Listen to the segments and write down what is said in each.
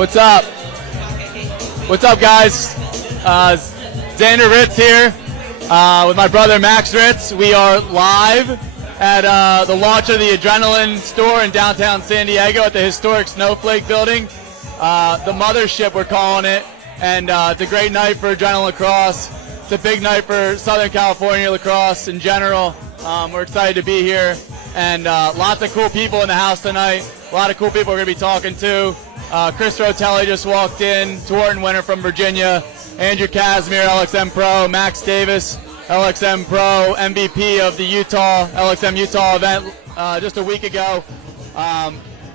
What's up? What's up, guys? Xander Ritz here with my brother Max Ritz. We are live at the launch of the Adrenaline store in downtown San Diego at the historic Snowflake building. The Mothership, we're calling it. And it's a great night for Adrenaline Lacrosse. It's a big night for Southern California lacrosse in general. We're excited to be here. And lots of cool people in the house tonight. A lot of cool people we're going to be talking to. Chris Rotelli just walked in, Twarton winner from Virginia. Andrew Casmir, LXM Pro. Max Davis, LXM Pro, MVP of the LXM Utah event just a week ago.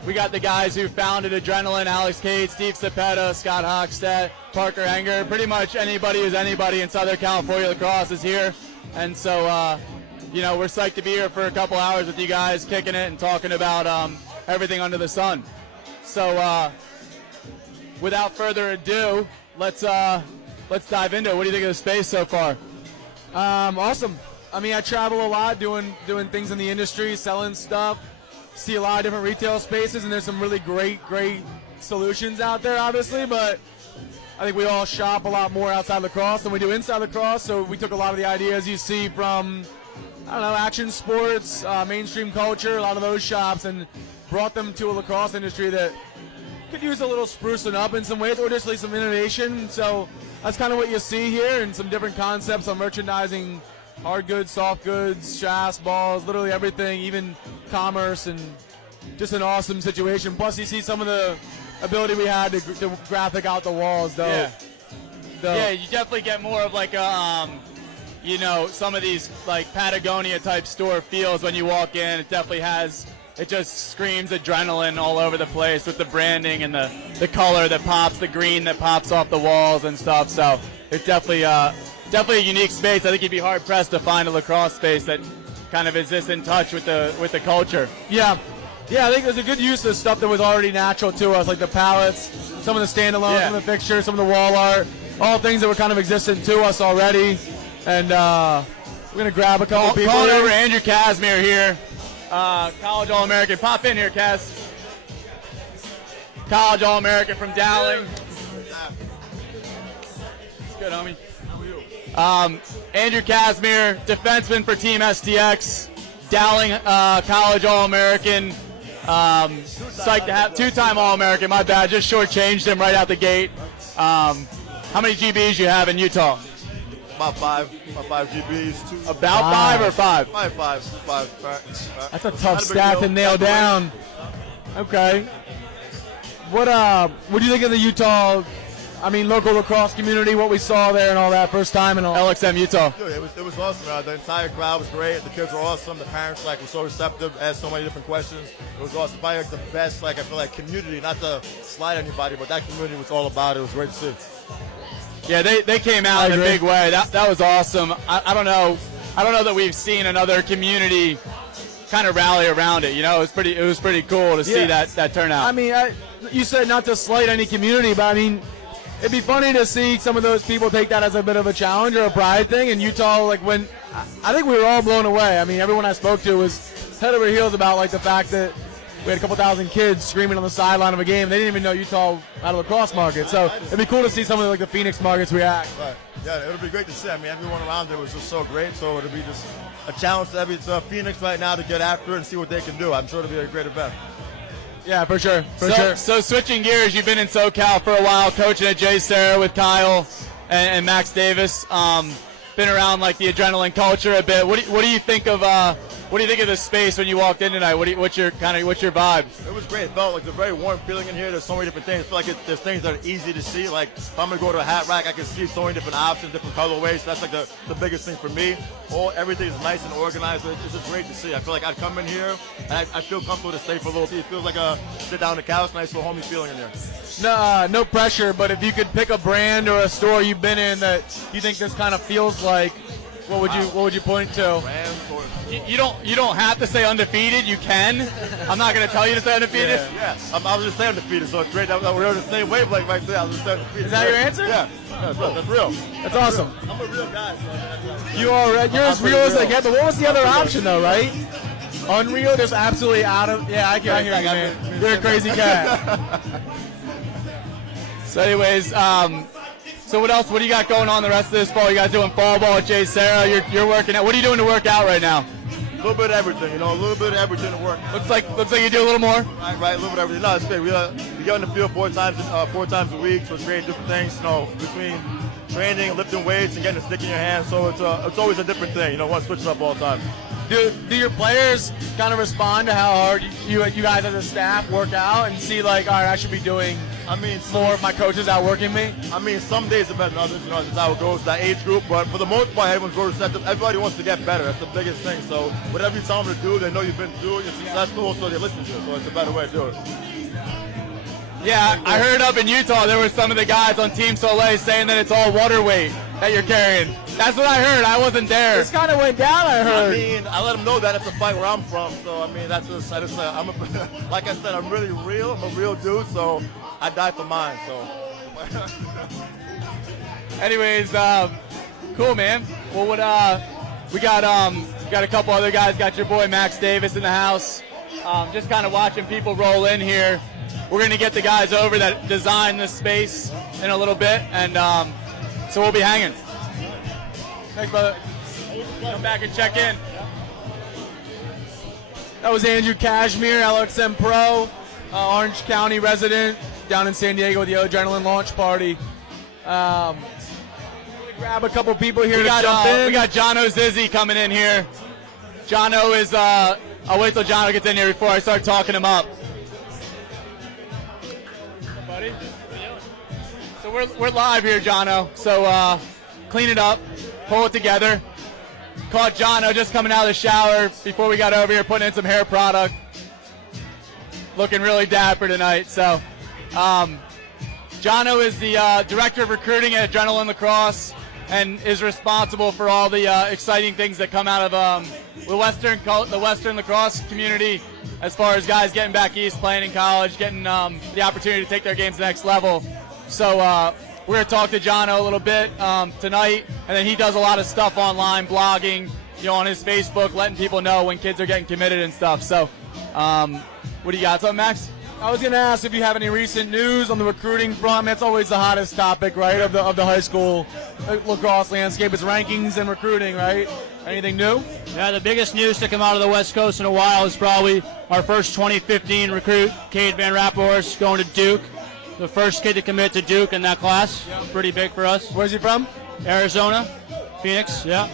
We got the guys who founded Adrenaline, Alex Cade, Steve Cepeda, Scott Hawkstead, Parker Enger. Pretty much anybody who's anybody in Southern California lacrosse is here. And so, you know, we're psyched to be here for a couple hours with you guys, kicking it and talking about everything under the sun. So, without further ado, let's dive into it. What do you think of the space so far? Awesome. I mean, I travel a lot, doing things in the industry, selling stuff. See a lot of different retail spaces, and there's some really great solutions out there, obviously. But I think we all shop a lot more outside lacrosse than we do inside lacrosse. So we took a lot of the ideas you see from, I don't know, action sports, mainstream culture, a lot of those shops, and brought them to a lacrosse industry that could use a little sprucing up in some ways, or just like some innovation. So that's kind of what you see here, and some different concepts on merchandising, hard goods, soft goods, shafts, balls, literally everything, even commerce, and just an awesome situation. Plus, you see some of the ability we had to graphic out the walls, though. Yeah, you definitely get more of like a, you know, some of these like Patagonia type store feels when you walk in. It definitely has. It just screams adrenaline all over the place with the branding and the color that pops, the green that pops off the walls and stuff. So it's definitely a unique space. I think you'd be hard pressed to find a lacrosse space that kind of is this in touch with the culture. Yeah, I think there's a good use of stuff that was already natural to us, like the palettes, some of the standalones, some of the fixtures, some of the wall art, all things that were kind of existent to us already. And we're gonna grab a couple people. Calling over Andrew Casmir here. College All-American. Pop in here, Cass. College All-American from Dowling. It's good, homie. How are you? Andrew Casmir, defenseman for Team STX. Dowling College All-American. Psyched to have two-time All-American. My bad. Just shortchanged him right out the gate. How many GBs you have in Utah? About five GBs. About five or five? Five. That's a tough stat to nail down. Okay. What do you think of the Utah, I mean, local lacrosse community, what we saw there and all that first time and all? LXM Utah. Dude, it was awesome. The entire crowd was great. The kids were awesome. The parents were so receptive, asked so many different questions. It was awesome. Probably the best, I feel like, community, not to slide anybody, but that community was all about it. It was great to see. Yeah, they came out in a big way. That was awesome. I don't know that we've seen another community kind of rally around it. You know, it was pretty cool to see that turnout. I mean, you said not to slight any community, but I mean, it'd be funny to see some of those people take that as a bit of a challenge or a pride thing. And Utah, I think we were all blown away. I mean, everyone I spoke to was head over heels about the fact that we had a couple thousand kids screaming on the sideline of a game. They didn't even know Utah had a lacrosse market. So it'd be cool to see some of the Phoenix markets react. Right. Yeah, it would be great to see. I mean, everyone around there was just so great. So it'll be just a challenge to Phoenix right now to get after it and see what they can do. I'm sure it'll be a great event. Yeah, for sure. So switching gears, you've been in SoCal for a while, coaching at J. Sarah with Kyle and Max Davis. Been around the adrenaline culture a bit. What do you think of the space when you walked in tonight? What's your vibe? It was great. It felt like a very warm feeling in here. There's so many different things. I feel like there's things that are easy to see. Like if I'm gonna go to a hat rack, I can see so many different options, different colorways. So that's the biggest thing for me. Everything is nice and organized. It's just great to see. I feel like I'd come in here and I feel comfortable to stay for a little bit. It feels like a sit down on the couch, nice little homey feeling in here. No pressure, but if you could pick a brand or a store you've been in that you think this kind of feels like, what would you point to? You don't have to say undefeated. You can. I'm not going to tell you to say undefeated. Yeah. I was just saying undefeated, so it's great that we're on the same wavelength right there. I was just saying undefeated. Is that your answer? Yeah. That's real. That's awesome. I'm a real guy. So you're as real as I get. But what was the other option though, right? Unreal, just absolutely out of. Yeah, I hear you, man. You're a crazy cat. So anyways, so what else? What do you got going on the rest of this fall? You guys doing fall ball with Jay Sarah? You're working out. What are you doing to work out right now? A little bit of everything, you know, a little bit of everything to work. Looks like you do a little more. Right, a little bit of everything. No, it's great. We get on the field four times a week, so it's great. Different things, you know, between training, lifting weights, and getting a stick in your hand. So it's always a different thing. You know, one switches up all the time. Do your players kind of respond to how hard you guys as a staff work out and see like, all right, I should be doing more of my coaches outworking me? I mean, some days are better than others. You know, that's how it goes, that age group. But for the most part, everyone's very receptive. Everybody wants to get better. That's the biggest thing. So whatever you tell them to do, they know you've been through it, you're successful, so they listen to it. So it's a better way to do it. Yeah, I heard up in Utah there were some of the guys on Team Soleil saying that it's all water weight that you're carrying. That's what I heard. I wasn't there. This kind of went down, I heard. I mean, I let them know that it's a fight where I'm from. So, I mean, that's just, I'm like I said, I'm really real. I'm a real dude, so I die for mine. So. Anyways, cool, man. Well, we got a couple other guys. Got your boy Max Davis in the house. Just kind of watching people roll in here. We're going to get the guys over that designed this space in a little bit, and so we'll be hanging. Thanks, brother. Come back and check in. That was Andrew Casmir, LXM Pro, Orange County resident, down in San Diego with the Adrenaline launch party. Grab a couple people here to jump in. We got Jonno Zizzy coming in here. Jonno is, I'll wait till Jonno gets in here before I start talking him up. Buddy? So we're live here, Jonno. So clean it up, pull it together. Caught Jonno just coming out of the shower before we got over here, putting in some hair product. Looking really dapper tonight. So Jonno is the director of recruiting at Adrenaline Lacrosse and is responsible for all the exciting things that come out of the Western lacrosse community, as far as guys getting back east, playing in college, getting the opportunity to take their games to the next level. So we're going to talk to Jonno a little bit tonight, and then he does a lot of stuff online, blogging, on his Facebook, letting people know when kids are getting committed and stuff. So what do you got? Something, Max? I was going to ask if you have any recent news on the recruiting front. That's always the hottest topic, right, of the high school lacrosse landscape. It's rankings and recruiting, right? Anything new? Yeah, the biggest news to come out of the West Coast in a while is probably our first 2015 recruit, Cade Van Rappenhorst, going to Duke. The first kid to commit to Duke in that class. Yep. Pretty big for us. Where's he from? Arizona, Phoenix, yeah.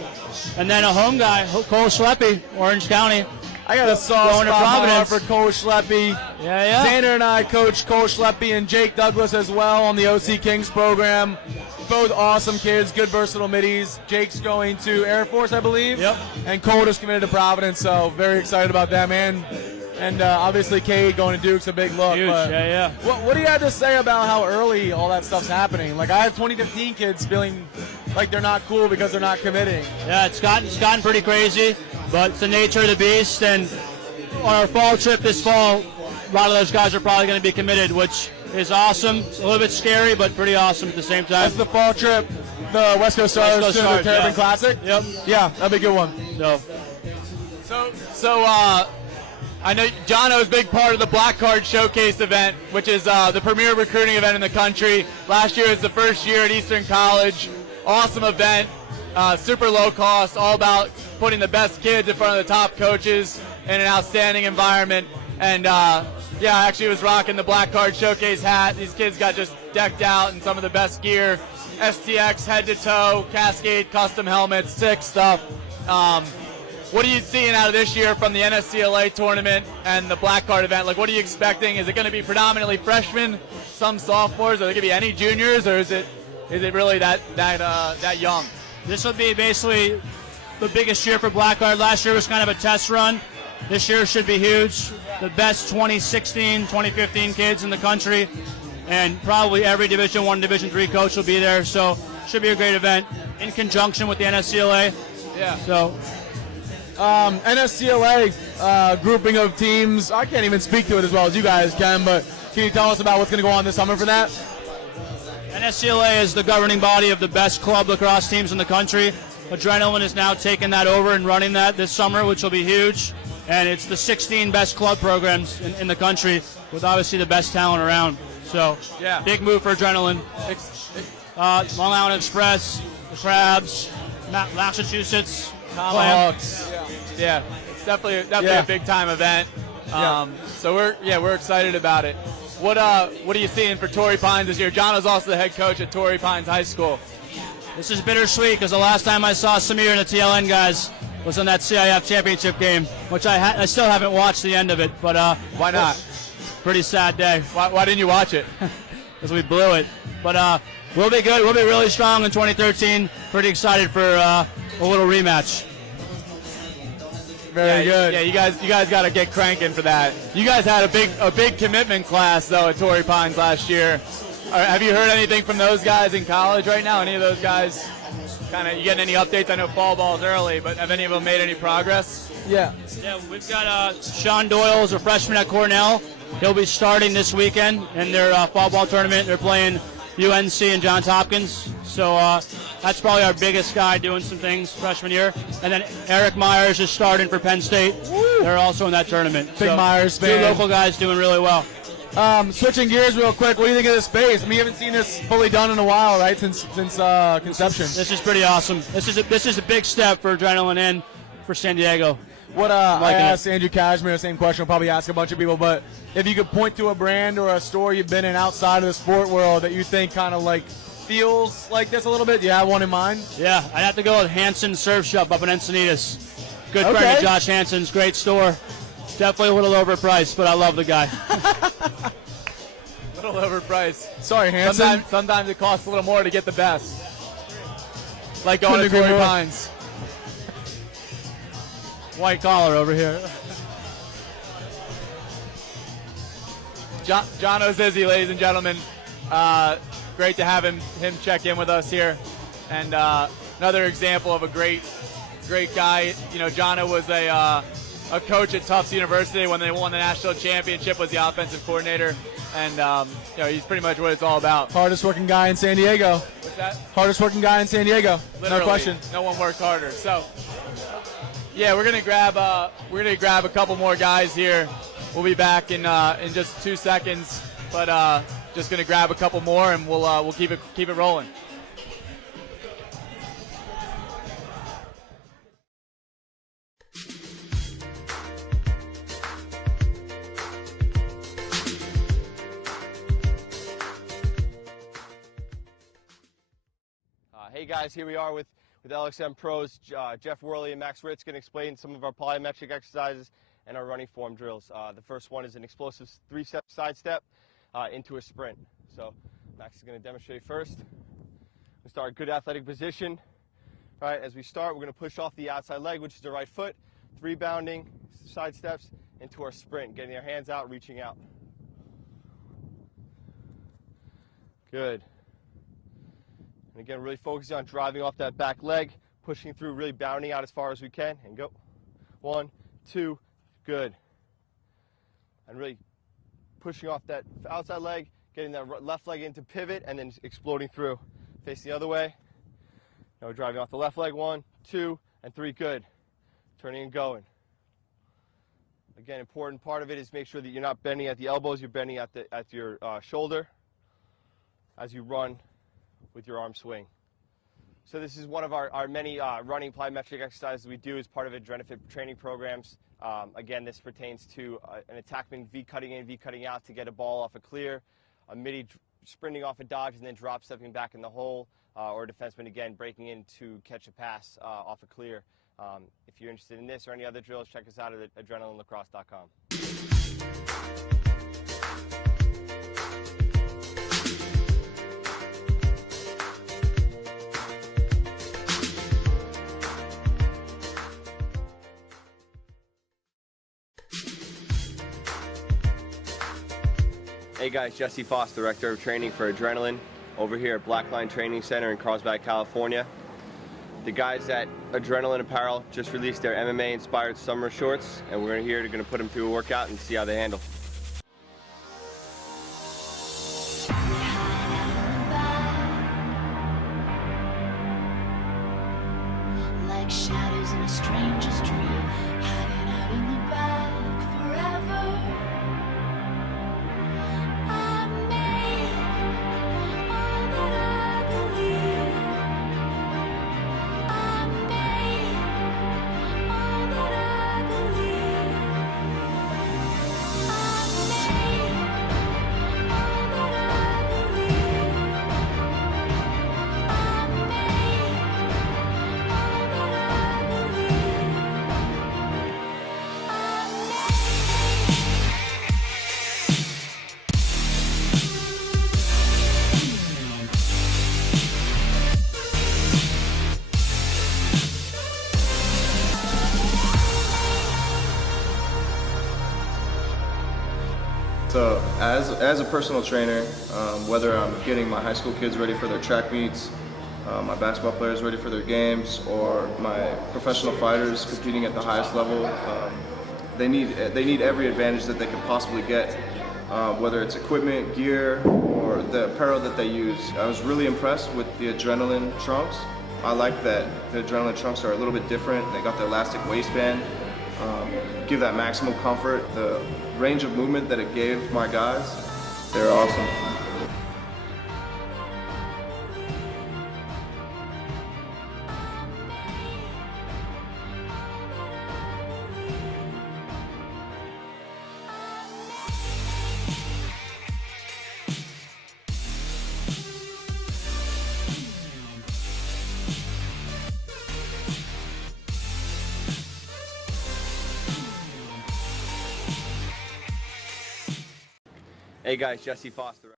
And then a home guy, Cole Schleppe, Orange County. I got a soft spot for Cole Schleppe. Yeah. Xander and I coach Cole Schleppe and Jake Douglas as well on the OC Kings program. Both awesome kids, good versatile middies. Jake's going to Air Force, I believe. Yep. And Cole just committed to Providence, so very excited about that, man. And obviously Cade going to Duke's a big look. Huge, yeah. What do you have to say about how early all that stuff's happening? Like, I have 2015 kids feeling like they're not cool because they're not committing. Yeah, it's gotten pretty crazy, but it's the nature of the beast. And on our fall trip this fall, a lot of those guys are probably going to be committed, which is awesome. It's a little bit scary, but pretty awesome at the same time. That's the fall trip, the West Coast Stars to the Caribbean Classic? Yep. Yeah, that'd be a good one. So I know Jonno is a big part of the Black Card Showcase event, which is the premier recruiting event in the country. Last year was the first year at Eastern College. Awesome event, super low cost, all about putting the best kids in front of the top coaches in an outstanding environment. And I actually was rocking the Black Card Showcase hat. These kids got just decked out in some of the best gear, STX head to toe, Cascade custom helmets, sick stuff. What are you seeing out of this year from the NSCLA tournament and the Black Card event? Like, what are you expecting? Is it going to be predominantly freshmen, some sophomores? Are there going to be any juniors, or is it really that young? This will be basically the biggest year for Black Card. Last year was kind of a test run. This year should be huge. The best 2016, 2015 kids in the country, and probably every Division I, Division III coach will be there. So should be a great event in conjunction with the NSCLA. Yeah. So. NSCLA grouping of teams. I can't even speak to it as well as you guys can, but can you tell us about what's going to go on this summer for that? NSCLA is the governing body of the best club lacrosse teams in the country. Adrenaline is now taking that over and running that this summer, which will be huge. And it's the 16 best club programs in the country with obviously the best talent around. So, Yeah. big move for Adrenaline. Long Island Express, the Crabs, Massachusetts, Tomahawks. Yeah, it's definitely a big time event. So we're excited about it. What are you seeing for Torrey Pines this year? Jonno's also the head coach at Torrey Pines High School. This is bittersweet because the last time I saw Casmir and the TLN guys was in that CIF championship game, which I still haven't watched the end of it. But why not? Pretty sad day. Why didn't you watch it? Because we blew it. But we'll be good. We'll be really strong in 2013. Pretty excited for a little rematch. Very good. Yeah, you guys got to get cranking for that. You guys had a big commitment class though at Torrey Pines last year. Have you heard anything from those guys in college right now? Any of those guys you getting any updates? I know fall ball's early, but have any of them made any progress? Yeah. Yeah, we've got Sean Doyle is a freshman at Cornell. He'll be starting this weekend in their fall ball tournament. They're playing UNC and Johns Hopkins. So that's probably our biggest guy doing some things freshman year. And then Eric Myers is starting for Penn State. Woo! They're also in that tournament. Big Myers fan. Two local guys doing really well. Switching gears real quick, what do you think of this space? I mean, you haven't seen this fully done in a while, right? Since conception. This is pretty awesome. This is a big step for Adrenaline and for San Diego. What I asked Andrew Casmir the same question. I'll probably ask a bunch of people, but if you could point to a brand or a store you've been in outside of the sport world that you think kind of like feels like this a little bit, do you have one in mind? Yeah, I'd have to go with Hanson Surf Shop up in Encinitas. Good friend of Josh Hanson's, great store. Definitely a little overpriced, but I love the guy. A little overpriced. Sorry, Hanson. Sometimes it costs a little more to get the best. Like going to Torrey Pines. White collar over here. Jonno Zizzy, ladies and gentlemen. Great to have him check in with us here. And another example of a great guy. You know, Jonno was a coach at Tufts University when they won the national championship, was the offensive coordinator. And, you know, he's pretty much what it's all about. Hardest working guy in San Diego. What's that? Hardest working guy in San Diego. Literally, no question. No one works harder. So, yeah, we're gonna grab a couple more guys here. We'll be back in just 2 seconds, but just gonna grab a couple more and we'll keep it rolling. Hey guys, here we are with LXM pros. Jeff Worley and Max Ritz going to explain some of our plyometric exercises and our running form drills. The first one is an explosive 3-step side step into a sprint. So Max is going to demonstrate first. We start a good athletic position. All right, as we start, we're going to push off the outside leg, which is the right foot. 3 bounding side steps into our sprint, getting our hands out, reaching out. Good. And again, really focusing on driving off that back leg, pushing through, really bounding out as far as we can, and go. 1, 2, good. And really pushing off that outside leg, getting that left leg into pivot, and then exploding through. Facing the other way. Now we're driving off the left leg, 1, 2, and 3, good. Turning and going. Again, important part of it is make sure that you're not bending at the elbows, you're bending at your shoulder as you run with your arm swing. So this is one of our many running plyometric exercises we do as part of AdrenaFit training programs. Again, this pertains to an attackman V cutting in, V cutting out to get a ball off a clear, a midi sprinting off a dodge and then drop stepping back in the hole, or a defenseman again breaking in to catch a pass off a clear. If you're interested in this or any other drills, check us out at adrenalinelacrosse.com. Hey guys, Jesse Foss, Director of Training for Adrenaline, over here at Blackline Training Center in Carlsbad, California. The guys at Adrenaline Apparel just released their MMA-inspired summer shorts, and we're here to put them through a workout and see how they handle. Like shadows in a stranger's dream, hiding out in the back forever. I made As a personal trainer, whether I'm getting my high school kids ready for their track meets, my basketball players ready for their games, or my professional fighters competing at the highest level, they need every advantage that they can possibly get, whether it's equipment, gear, or the apparel that they use. I was really impressed with the Adrenaline trunks. I like that the Adrenaline trunks are a little bit different. They got the elastic waistband, give that maximum comfort. The range of movement that it gave my guys, they're awesome. Hey guys, Jesse Foster.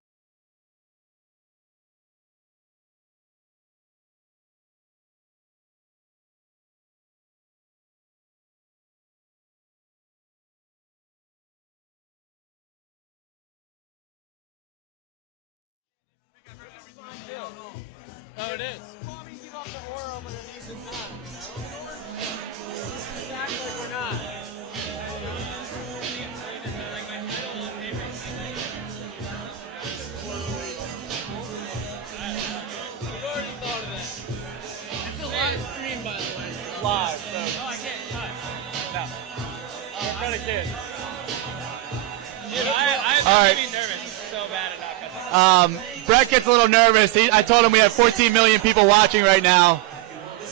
Oh, it is. Live, so. Oh, I can't touch. No. We're in front of kids. Dude, I'm getting nervous. I'm so bad at not cutting. Brett gets a little nervous. I told him we have 14 million people watching right now.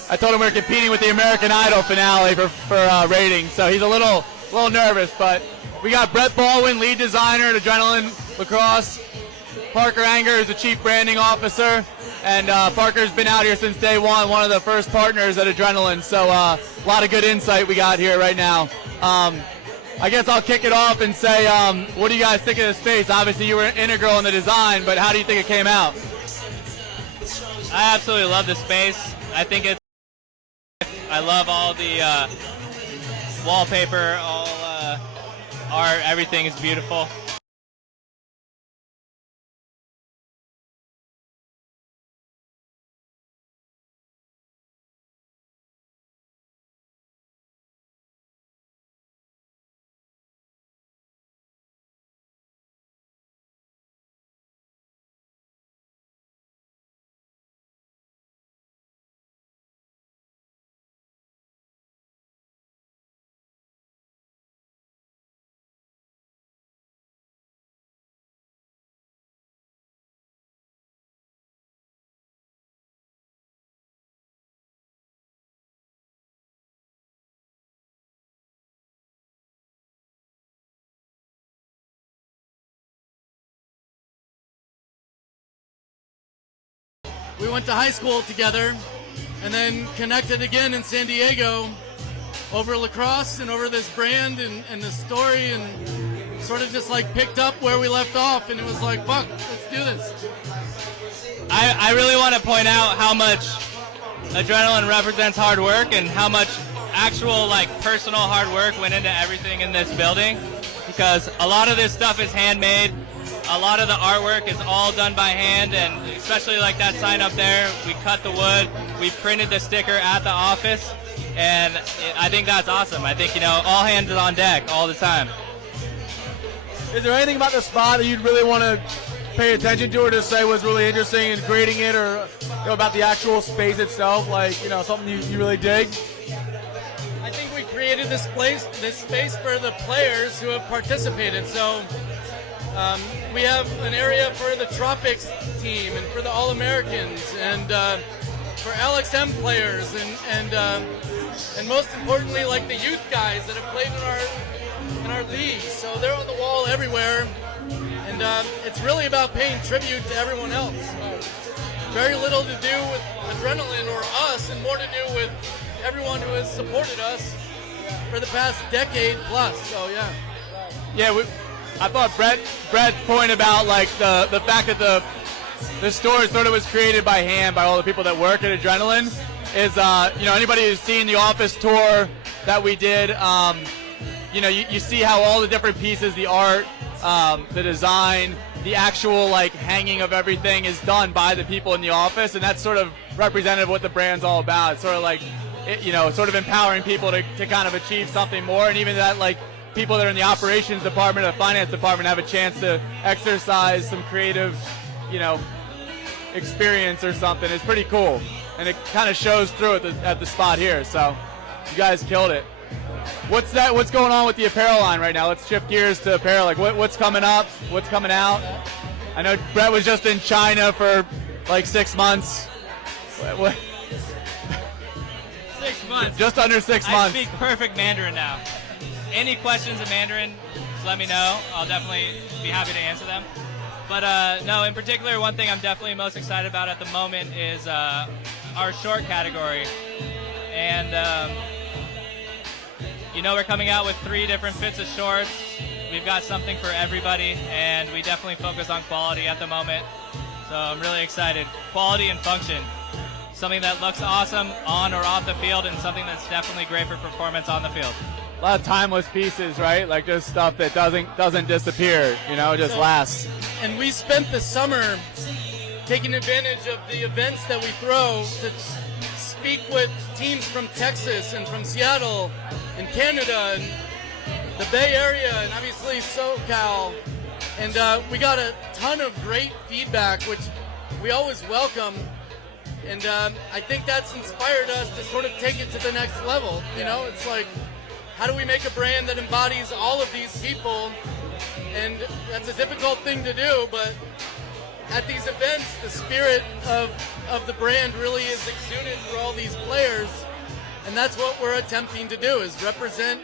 I told him we're competing with the American Idol finale for ratings, so he's a little nervous. But we got Brett Baldwin, lead designer at Adrenaline Lacrosse. Parker Anger is the chief branding officer. And Parker's been out here since day one of the first partners at Adrenaline. So a lot of good insight we got here right now. I guess I'll kick it off and say, what do you guys think of the space? Obviously you were integral in the design, but how do you think it came out? I absolutely love the space. I love all the wallpaper, all art, everything is beautiful. We went to high school together and then connected again in San Diego over Lacrosse and over this brand and this story, and sort of just like picked up where we left off, and it was like, fuck, let's do this. I really want to point out how much Adrenaline represents hard work and how much actual personal hard work went into everything in this building, because a lot of this stuff is handmade. A lot of the artwork is all done by hand, and especially like that sign up there, we cut the wood, we printed the sticker at the office, and I think that's awesome. I think, all hands are on deck all the time. Is there anything about the spot that you'd really want to pay attention to or to say was really interesting in creating it, or about the actual space itself, something you really dig? I think we created this space for the players who have participated. So we have an area for the Tropics team and for the All-Americans and for LXM players and most importantly, the youth guys that have played in our league. So they're on the wall everywhere, and it's really about paying tribute to everyone else. Very little to do with Adrenaline or us, and more to do with everyone who has supported us for the past decade plus. So yeah. Yeah, I thought Brett's point about the fact that the store sort of was created by hand by all the people that work at Adrenaline is anybody who's seen the office tour that we did, you see how all the different pieces, the art, the design, the actual like hanging of everything is done by the people in the office, and that's sort of representative of what the brand's all about. It's sort of like, sort of empowering people to kind of achieve something more, and even that like people that are in the operations department or the finance department have a chance to exercise some creative, experience or something. It's pretty cool, and it kind of shows through at the spot here. So you guys killed it. What's going on with the apparel line right now? Let's shift gears to apparel. Like what's coming up? What's coming out? I know Brett was just in China for like 6 months. What? 6 months. Just under 6 months. I speak perfect Mandarin now. Any questions in Mandarin, just let me know. I'll definitely be happy to answer them. But no, in particular, one thing I'm definitely most excited about at the moment is our short category. And, we're coming out with 3 different fits of shorts. We've got something for everybody, and we definitely focus on quality at the moment. So I'm really excited. Quality and function. Something that looks awesome on or off the field, and something that's definitely great for performance on the field. A lot of timeless pieces, right? Like just stuff that doesn't disappear, just lasts. And we spent the summer taking advantage of the events that we throw to speak with teams from Texas and from Seattle and Canada and the Bay Area and obviously SoCal. And we got a ton of great feedback, which we always welcome. And I think that's inspired us to sort of take it to the next level. It's like, how do we make a brand that embodies all of these people? And that's a difficult thing to do, but at these events, the spirit of the brand really is exuded through all these players. And that's what we're attempting to do, is represent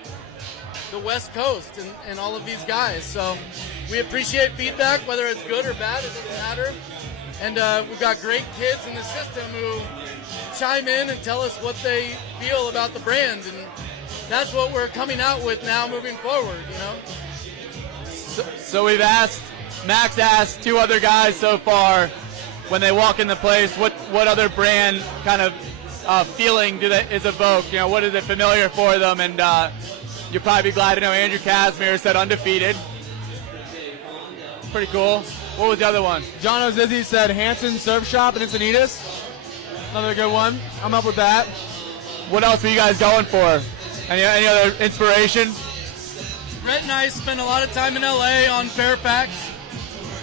the West Coast and all of these guys. So we appreciate feedback, whether it's good or bad, it doesn't matter. And we've got great kids in the system who chime in and tell us what they feel about the brand. And that's what we're coming out with now moving forward, So we've Max asked 2 other guys so far, when they walk in the place, what other brand kind of feeling is evoked? What is it familiar for them? And you'll probably be glad to know Andrew Casmir said undefeated. Pretty cool. What was the other one? Jonno Zizzy said Hanson Surf Shop in Encinitas. Another good one. I'm up with that. What else are you guys going for? Any other inspiration? Brett and I spent a lot of time in LA on Fairfax.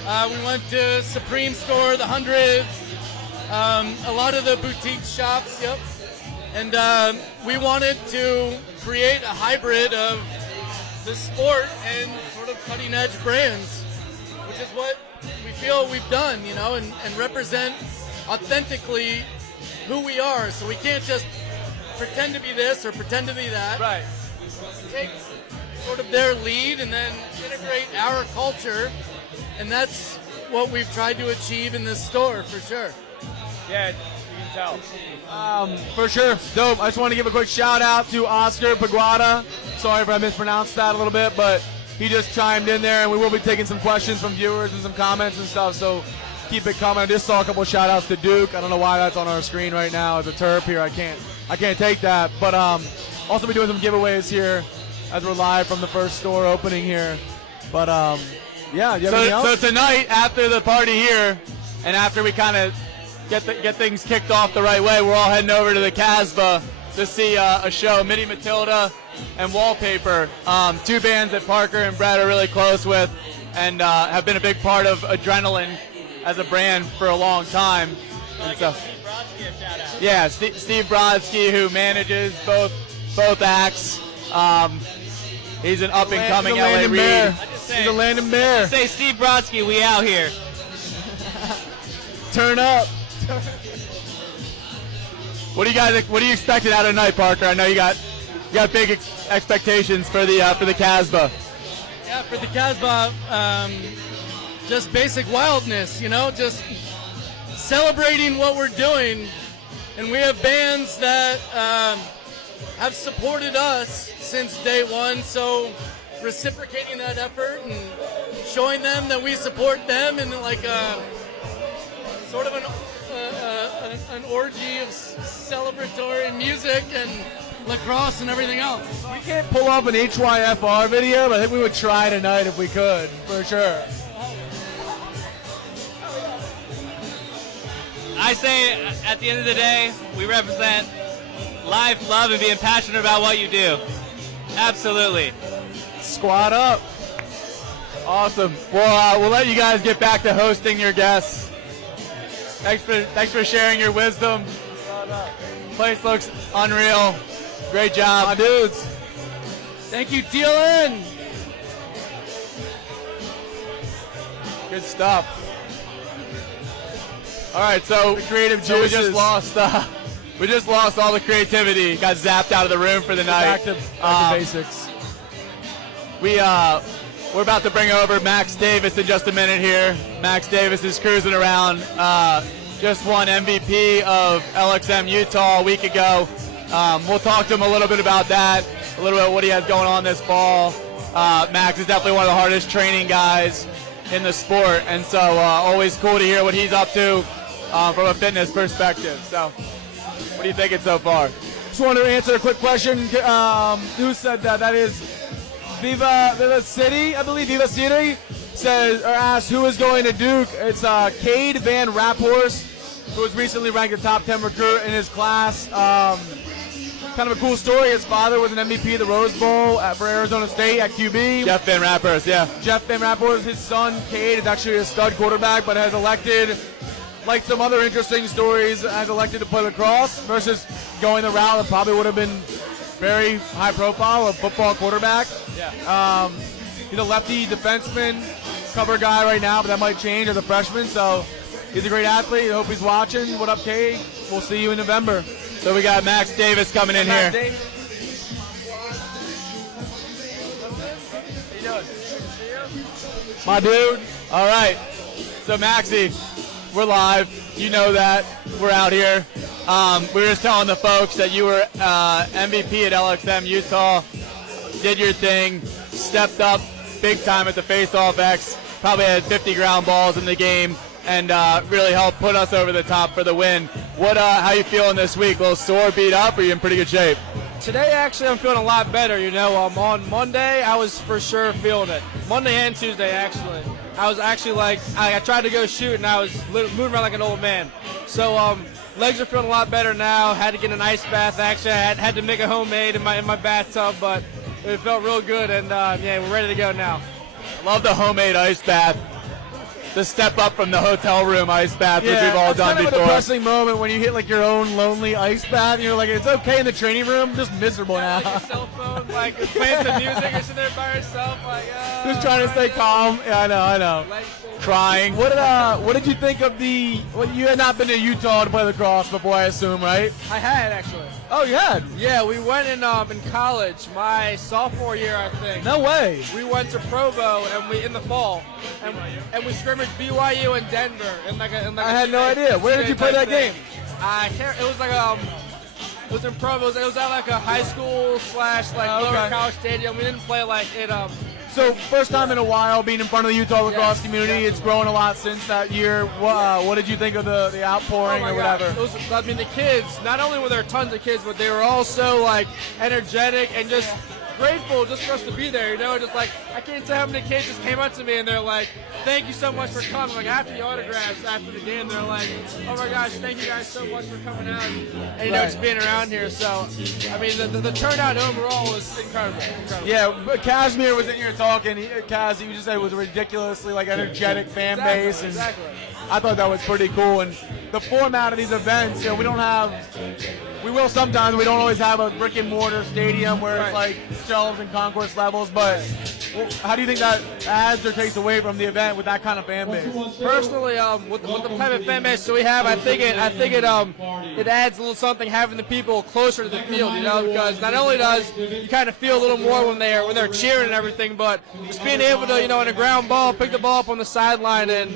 We went to Supreme Store, the Hundreds, a lot of the boutique shops, yep. And we wanted to create a hybrid of the sport and sort of cutting edge brands, which is what we feel we've done, and represent authentically who we are. So we can't just pretend to be this or pretend to be that. Right. Take sort of their lead and then integrate our culture, and that's what we've tried to achieve in this store for sure. Yeah, you can tell. For sure. Dope. I just want to give a quick shout out to Oscar Paguada. Sorry if I mispronounced that a little bit, but he just chimed in there, and we will be taking some questions from viewers and some comments and stuff, so keep it coming. I just saw a couple shout outs to Duke. I don't know why that's on our screen right now as a terp here. I can't take that, but also be doing some giveaways here as we're live from the first store opening here. But yeah, you have anything else? So tonight, after the party here, and after we kind of get things kicked off the right way, we're all heading over to the Casbah to see a show, Midi Matilda and Wallpaper, 2 bands that Parker and Brad are really close with and have been a big part of Adrenaline as a brand for a long time. And so, yeah, Steve Brodsky, who manages both acts. He's an up-and-coming LA Reed. He's a Landon Bear. Say, Steve Brodsky, we out here. Turn up. What are you expecting out of tonight, Parker? I know you got big expectations for the Casbah. Yeah, for the Casbah, just basic wildness, just celebrating what we're doing. And we have bands that have supported us since day one, so reciprocating that effort and showing them that we support them in like a sort of an orgy of celebratory music and lacrosse and everything else. We can't pull off an HYFR video, but I think we would try tonight if we could, for sure. I say, at the end of the day, we represent life, love, and being passionate about what you do. Absolutely. Squad up. Awesome. Well, we'll let you guys get back to hosting your guests. Thanks for sharing your wisdom. Place looks unreal. Great job. My dudes. Thank you, TLN. Good stuff. All right, so creative so we juices. just lost all the creativity. Got zapped out of the room for the night. Back to basics. We're about to bring over Max Davis in just a minute here. Max Davis is cruising around. Just won MVP of LXM Utah a week ago. We'll talk to him a little bit about that, a little bit what he has going on this fall. Max is definitely one of the hardest training guys in the sport, and so always cool to hear what he's up to from a fitness perspective. So, what are you thinking so far? Just wanted to answer a quick question. Who said that? That is Viva City, I believe. Viva City says or asked who is going to Duke. It's Cade Van Raphorst, who was recently ranked a top 10 recruit in his class. Kind of a cool story. His father was an MVP of the Rose Bowl for Arizona State at QB. Jeff Van Raphorst, yeah. Jeff Van Raphorst, his son Cade is actually a stud quarterback, but has elected, like some other interesting stories, has elected to play lacrosse versus going the route that probably would have been very high profile, a football quarterback. Yeah. He's a lefty defenseman, cover guy right now, but that might change as a freshman. So he's a great athlete. I hope he's watching. What up, Cade? We'll see you in November. So we got Max Davis coming in here. My dude. All right. So Maxie, we're live. You know that. We're out here. We were just telling the folks that you were MVP at LXM Utah. Did your thing. Stepped up big time at the Face-Off X. Probably had 50 ground balls in the game. And really helped put us over the top for the win. How you feeling this week? A little sore, beat up, or are you in pretty good shape? Today, actually, I'm feeling a lot better. You know, on Monday, I was for sure feeling it. Monday and Tuesday, actually. I was actually like, I tried to go shoot, and I was moving around like an old man. So legs are feeling a lot better now. Had to get an ice bath. Actually, I had to make a homemade in my bathtub, but it felt real good, and yeah, we're ready to go now. I love the homemade ice bath. To step up from the hotel room ice bath, which we've all done before. It's kind of a depressing moment when you hit like your own lonely ice bath, and you're like, it's okay in the training room, just miserable now. Like your cell phone, like playing some music, you're sitting there by yourself, like, just trying to stay calm. Yeah, I know. Crying. What did you think of well, you had not been to Utah to play lacrosse before, I assume, right? I had, actually. Oh, you had? Yeah, we went in college, my sophomore year, I think. No way. We went to Provo in the fall, and we scrimmaged BYU and Denver in like a I had no idea. Where did you play that game? I can't. It was like it was in Provo. It was at like a high school / lower college stadium. We didn't play like it. So first time in a while being in front of the Utah lacrosse community. It's grown a lot since that year. What did you think of the outpouring or whatever? I mean, the kids, not only were there tons of kids, but they were all so like energetic and just grateful just for us to be there, you know, just like, I can't tell how many kids just came up to me and they're like, thank you so much for coming, like after the autographs, after the game, they're like, oh my gosh, thank you guys so much for coming out and you know, just being around here. So, I mean, the turnout overall was incredible. Yeah, but Casmir was in here talking, Kaz, he just said it was a ridiculously like energetic fan base, and I thought that was pretty cool. And the format of these events, you know, we will sometimes, we don't always have a brick and mortar stadium where it's like shelves and concourse levels, but how do you think that adds or takes away from the event with that kind of fan base? Personally, with the type of fan base we have, I think it adds a little something having the people closer to the field, you know, because not only does you kind of feel a little more when they're cheering and everything, but just being able to, you know, in a ground ball, pick the ball up on the sideline and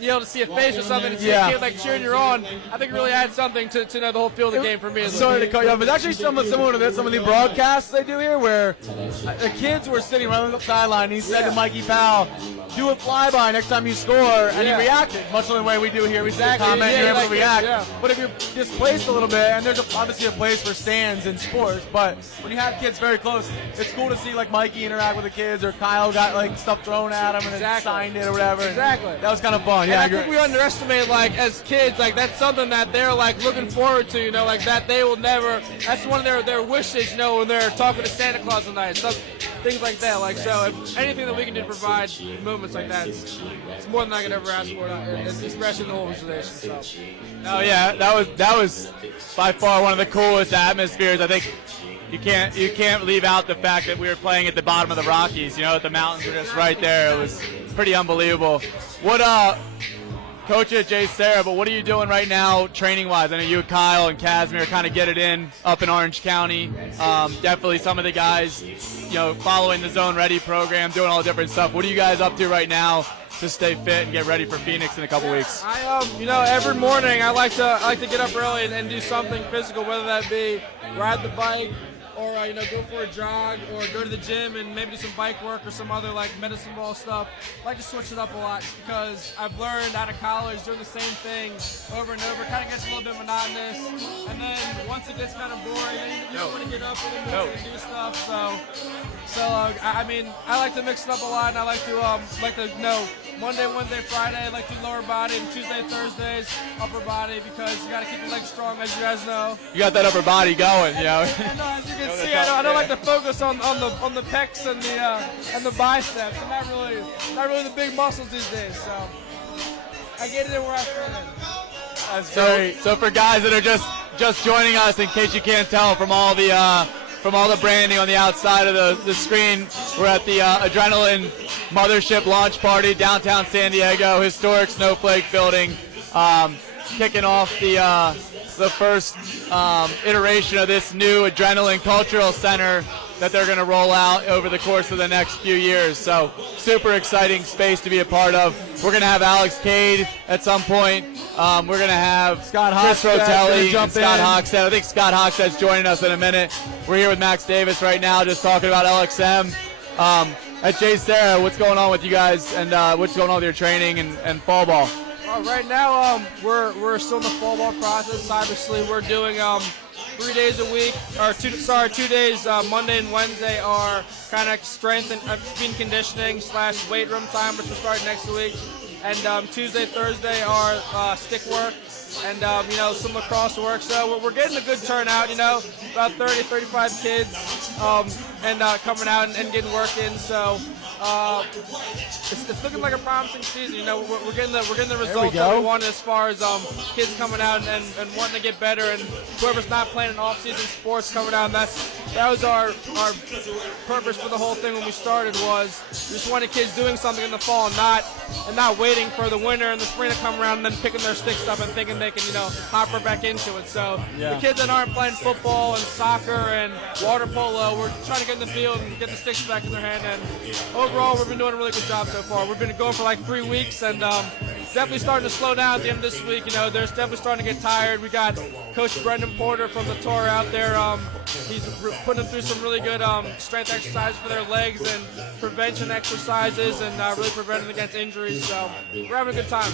you know, to see a face or something and see a kid like cheering you on, I think it really adds something to know the whole feel of the game for me. Sorry to cut you off, but it's actually somewhat similar to some of the broadcasts they do here, where the kids were sitting around. sideline. He said to Mikey Powell, do a flyby next time you score, and he reacted, much the way we do here. We comment, you're able to react. But if you're displaced a little bit, and there's obviously a place for stands in sports, but when you have kids very close, it's cool to see like Mikey interact with the kids, or Kyle got like stuff thrown at him and then signed it or whatever. Exactly. That was kind of fun. And I think we underestimate, like, as kids, like, that's something that they're, like, looking forward to, you know, like, that they will never, that's one of their wishes, you know, when they're talking to Santa Claus tonight, things like that. Like, so if anything that we can do to provide moments like that, it's more than I could ever ask for, especially in the whole organization. So. Oh yeah, that was by far one of the coolest atmospheres. I think you can't leave out the fact that we were playing at the bottom of the Rockies. You know, the mountains were just right there. It was pretty unbelievable. What Coach at Jay Sarah, but what are you doing right now training-wise? I know you and Kyle and Casmir kind of get it in up in Orange County. Definitely some of the guys, you know, following the Zone Ready program, doing all different stuff. What are you guys up to right now to stay fit and get ready for Phoenix in a couple weeks? You know, every morning I like to get up early and do something physical, whether that be ride the bike, or you know, go for a jog, or go to the gym and maybe do some bike work or some other like medicine ball stuff. I like to switch it up a lot because I've learned out of college doing the same thing over and over kind of gets a little bit monotonous, and then once it gets kind of boring, then you don't want to get up in the morning and do stuff. So I mean, I like to mix it up a lot, and I like to you know, Monday, Wednesday, Friday, I like to do lower body, and Tuesday, Thursdays, upper body, because you got to keep the legs strong, as you guys know. You got that upper body going, you know. And as you can see, I don't like to focus on the pecs and the biceps. I'm not really the big muscles these days. So I get it in where I fit in. So for guys that are just joining us, in case you can't tell from all the branding on the outside of the screen, we're at the Adrenaline Mothership launch party, downtown San Diego, historic Snowflake building, kicking off the first iteration of this new Adrenaline Cultural Center that they're going to roll out over the course of the next few years. So super exciting space to be a part of. We're going to have Alex Cade at some point. We're going to have Chris Rotelli and Scott Hawkstead. I think Scott Hawkstead's joining us in a minute. We're here with Max Davis right now, just talking about LXM. At Jay Sarah, what's going on with you guys, and what's going on with your training and fall ball? Right now, we're still in the fall ball process. Obviously, we're doing 3 days a week, or 2 days, Monday and Wednesday are kind of strength and speed and conditioning / weight room time, which will start next week. And Tuesday, Thursday are stick work and, you know, some lacrosse work. So we're getting a good turnout, you know, about 30, 35 kids and coming out and getting work in. So it's looking like a promising season. You know, we're getting the results that we wanted as far as kids coming out and wanting to get better, and whoever's not playing in off-season sports coming out. And that was our purpose for the whole thing when we started, was we just wanted kids doing something in the fall and not waiting for the winter and the spring to come around and then picking their sticks up and thinking they can, you know, hop right back into it. So the kids that aren't playing football and soccer and water polo, we're trying to get in the field and get the sticks back in their hand. And overall, we've been doing a really good job so far. We've been going for like 3 weeks, and definitely starting to slow down at the end of this week. You know, they're definitely starting to get tired. We got Coach Brendan Porter from the tour out there. He's putting them through some really good strength exercises for their legs and prevention exercises, and really preventing against injuries. So we're having a good time.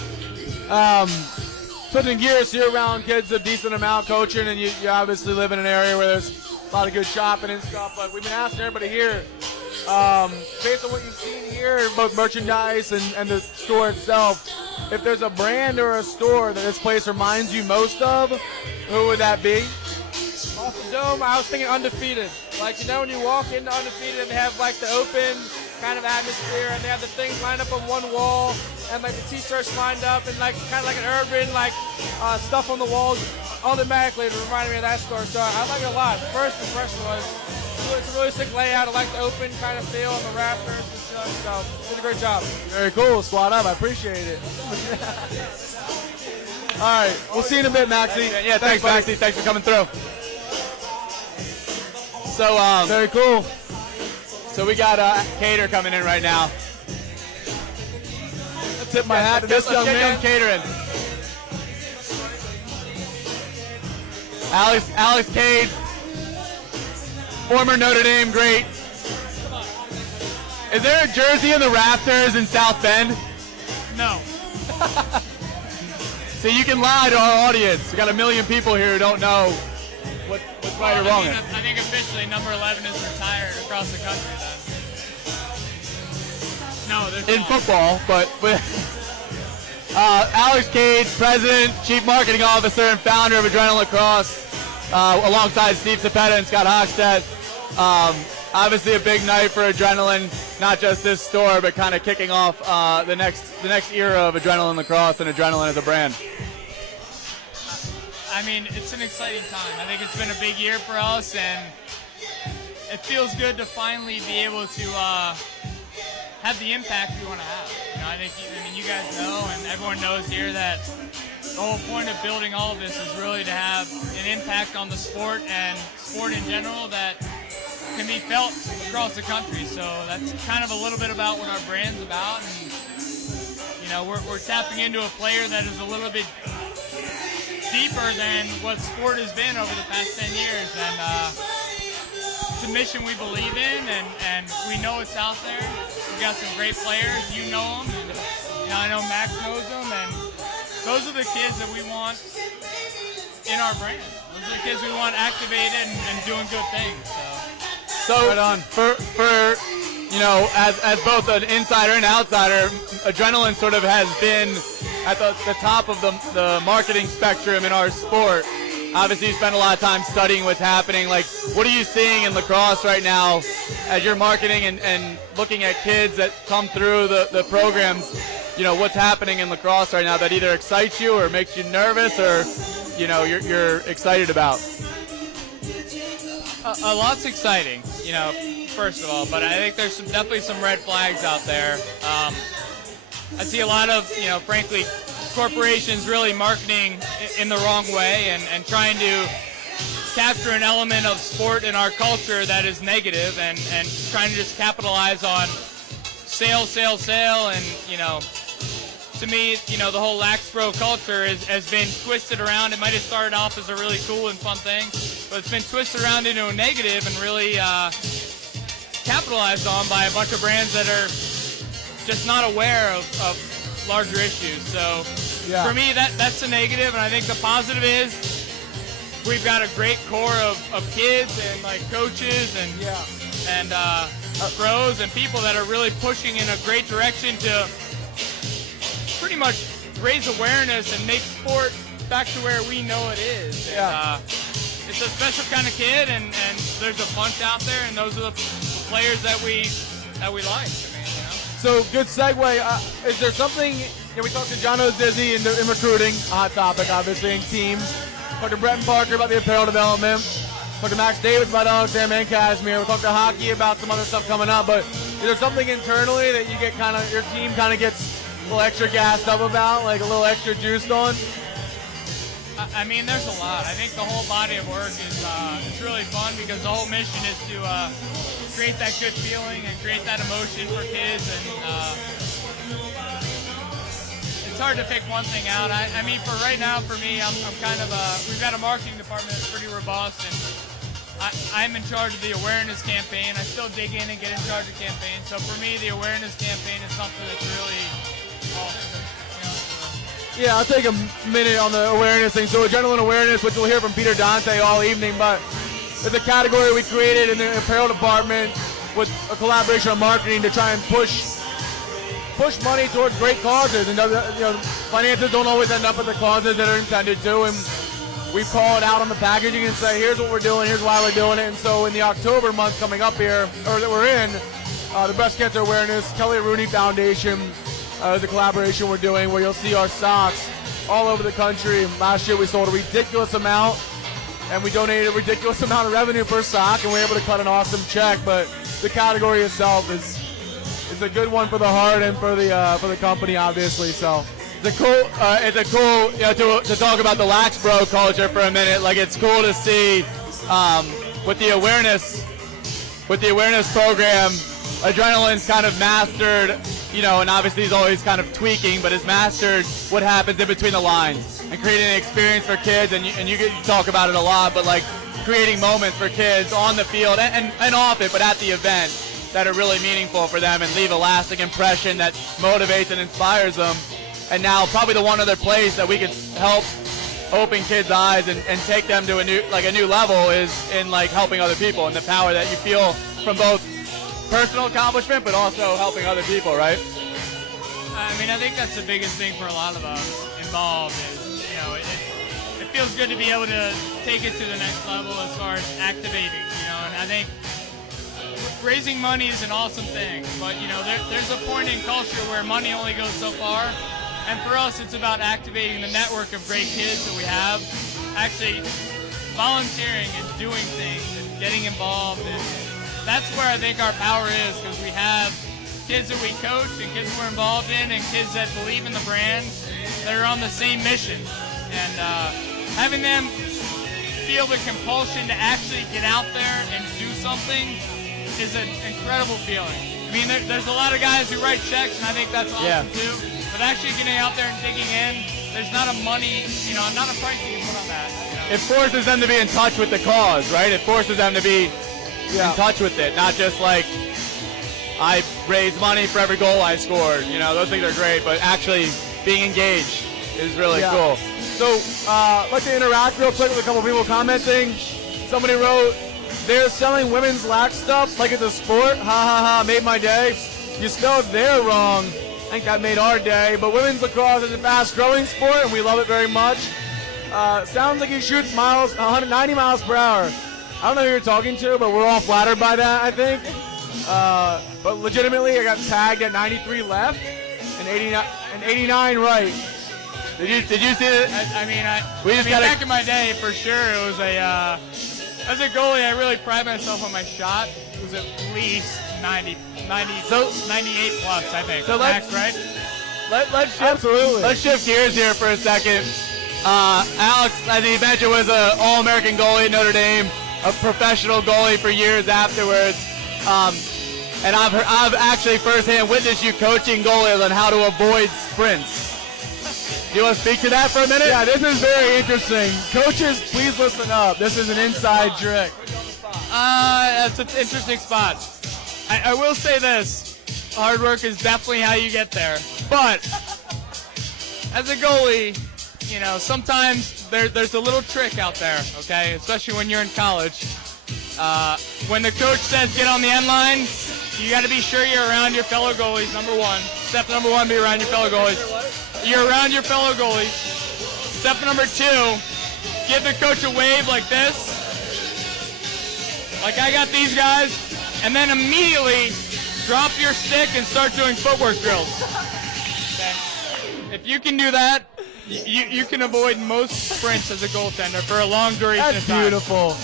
Switching gears, you're around kids a decent amount coaching, and you obviously live in an area where there's a lot of good shopping and stuff, but we've been asking everybody here, based on what you've seen here, both merchandise and the store itself, if there's a brand or a store that this place reminds you most of, who would that be? Off the dome, I was thinking Undefeated. Like, you know, when you walk into Undefeated and they have like the open kind of atmosphere, and they have the things lined up on one wall, and like the t-shirts lined up, and like kind of like an urban like stuff on the walls, automatically it reminded me of that store. So I like it a lot. First impression was it's a really sick layout. I like the open kind of feel on the rafters and stuff. So did a great job. Very cool. Squad up. I appreciate it. All right, we'll see you in a bit, Maxie. Yeah, thanks Maxie. Thanks for coming through. So very cool. So we got Cater coming in right now. I tip my hat to this young man. Catering. Alex Cade, former Notre Dame great. Is there a jersey in the rafters in South Bend? No. So you can lie to our audience. We got a million people here who don't know what's right or wrong. I think officially number 11 is retired across the country then. No, there's In not. football, but Alex Cade, President, Chief Marketing Officer, and founder of Adrenaline Lacrosse, alongside Steve Cepeda and Scott Hawkstead. Obviously a big night for Adrenaline, not just this store, but kind of kicking off the next era of Adrenaline Lacrosse and Adrenaline as a brand. I mean, it's an exciting time. I think it's been a big year for us, and it feels good to finally be able to have the impact we want to have. You know, I mean, you guys know, and everyone knows here that the whole point of building all of this is really to have an impact on the sport and sport in general that can be felt across the country. So that's kind of a little bit about what our brand's about. And, you know, we're tapping into a player that is a little bit deeper than what sport has been over the past 10 years. And it's a mission we believe in, and we know it's out there. We've got some great players. You know them. And, you know, I know Max knows them. And those are the kids that we want in our brand. Those are the kids we want activated and doing good things. So right on. For you know, as both an insider and outsider, Adrenaline sort of has been at the top of the marketing spectrum in our sport. Obviously, you spend a lot of time studying what's happening. Like, what are you seeing in lacrosse right now as you're marketing and looking at kids that come through the programs? You know, what's happening in lacrosse right now that either excites you or makes you nervous or, you know, you're excited about? A lot's exciting, you know, first of all, but I think there's definitely some red flags out there. I see a lot of, you know, frankly, corporations really marketing in the wrong way and trying to capture an element of sport in our culture that is negative and trying to just capitalize on sale, and, you know, to me, you know, the whole Lax Bro culture has been twisted around. It might have started off as a really cool and fun thing, but it's been twisted around into a negative and really capitalized on by a bunch of brands that are just not aware of larger issues. So Yeah. for me, that's a negative, and I think the positive is we've got a great core of kids and like coaches and pros and people that are really pushing in a great direction to pretty much raise awareness and make sport back to where we know it is. Yeah. And, it's a special kind of kid, and there's a bunch out there, and those are the players that we like. I mean, you know? So, good segue. Is there something, you know, we talked to Jonno Zizzy in recruiting, a hot topic, obviously, in teams. Talked to Brett and Parker about the apparel development. Talked to Max Davis about Hawkstead and Casmir. We talked to hockey about some other stuff coming up. But is there something internally that you get your team kind of gets a little extra gassed up about, like a little extra juiced on? I mean, there's a lot. I think the whole body of work is it's really fun because the whole mission is to create that good feeling and create that emotion for kids. And it's hard to pick one thing out. I mean, for right now, for me, I'm kind of we've got a marketing department that's pretty robust, and I'm in charge of the awareness campaign. I still dig in and get in charge of campaigns. So for me, the awareness campaign is something that's really awesome. Yeah, I'll take a minute on the awareness thing. So Adrenaline Awareness, which we'll hear from Peter Dante all evening, but it's a category we created in the apparel department with a collaboration on marketing to try and push money towards great causes. And, you know, finances don't always end up at the causes that are intended to. And we call it out on the packaging and say, here's what we're doing, here's why we're doing it. And so in the October month coming up here, or that we're in, the Breast Cancer Awareness, Kelly Rooney Foundation, is a collaboration we're doing where you'll see our socks all over the country. Last year we sold a ridiculous amount, and we donated a ridiculous amount of revenue per sock, and we were able to cut an awesome check. But the category itself is a good one for the heart and for the company, obviously. So it's a cool you know, to talk about the Lax Bro culture for a minute. Like, it's cool to see with the awareness program, Adrenaline's kind of mastered, you know, and obviously he's always kind of tweaking, but has mastered what happens in between the lines and creating an experience for kids. And you talk about it a lot, but like creating moments for kids on the field and off it, but at the event, that are really meaningful for them and leave a lasting impression that motivates and inspires them. And now probably the one other place that we could help open kids' eyes and take them to a new level is in like helping other people and the power that you feel from both personal accomplishment but also helping other people, right? I mean, I think that's the biggest thing for a lot of us involved is, you know, it feels good to be able to take it to the next level as far as activating, you know, and I think raising money is an awesome thing, but, you know, there's a point in culture where money only goes so far, and for us it's about activating the network of great kids that we have, actually volunteering and doing things and getting involved, and that's where I think our power is, because we have kids that we coach and kids we're involved in and kids that believe in the brand that are on the same mission. And having them feel the compulsion to actually get out there and do something is an incredible feeling. I mean, there's a lot of guys who write checks, and I think that's awesome too. But actually getting out there and digging in, there's not a money, you know, not a price you can put on that. You know? It forces them to be in touch with the cause, right? It forces them to be in touch with it, not just like, I raised money for every goal I scored. You know, those things are great, but actually being engaged is really cool. So, I'd like to interact real quick with a couple people commenting. Somebody wrote, they're selling women's lac stuff like it's a sport. Ha ha ha, made my day. You spelled there wrong. I think that made our day. But women's lacrosse is a fast-growing sport, and we love it very much. Sounds like he shoots 190 miles per hour. I don't know who you're talking to, but we're all flattered by that, I think. But legitimately, I got tagged at 93 left and 89 right. Did you see it? I mean, back in my day, for sure, it was as a goalie, I really pride myself on my shot. It was at least 98 plus, I think. So Max, right? Let's shift gears here for a second. Alex, as he mentioned, was an All-American goalie at Notre Dame, a professional goalie for years afterwards. And I've actually firsthand witnessed you coaching goalies on how to avoid sprints. Do you want to speak to that for a minute? Yeah, this is very interesting. Coaches, please listen up. This is an inside trick. That's an interesting spot. I will say this. Hard work is definitely how you get there. But as a goalie, you know, sometimes there's a little trick out there, okay? Especially when you're in college. When the coach says get on the end line, you got to be sure you're around your fellow goalies, number one. Step number one, be around your fellow goalies. You're around your fellow goalies. Step number two, give the coach a wave like this. Like I got these guys. And then immediately drop your stick and start doing footwork drills. Okay? If you can do that, you can avoid most sprints as a goaltender for a long duration of time. That's beautiful.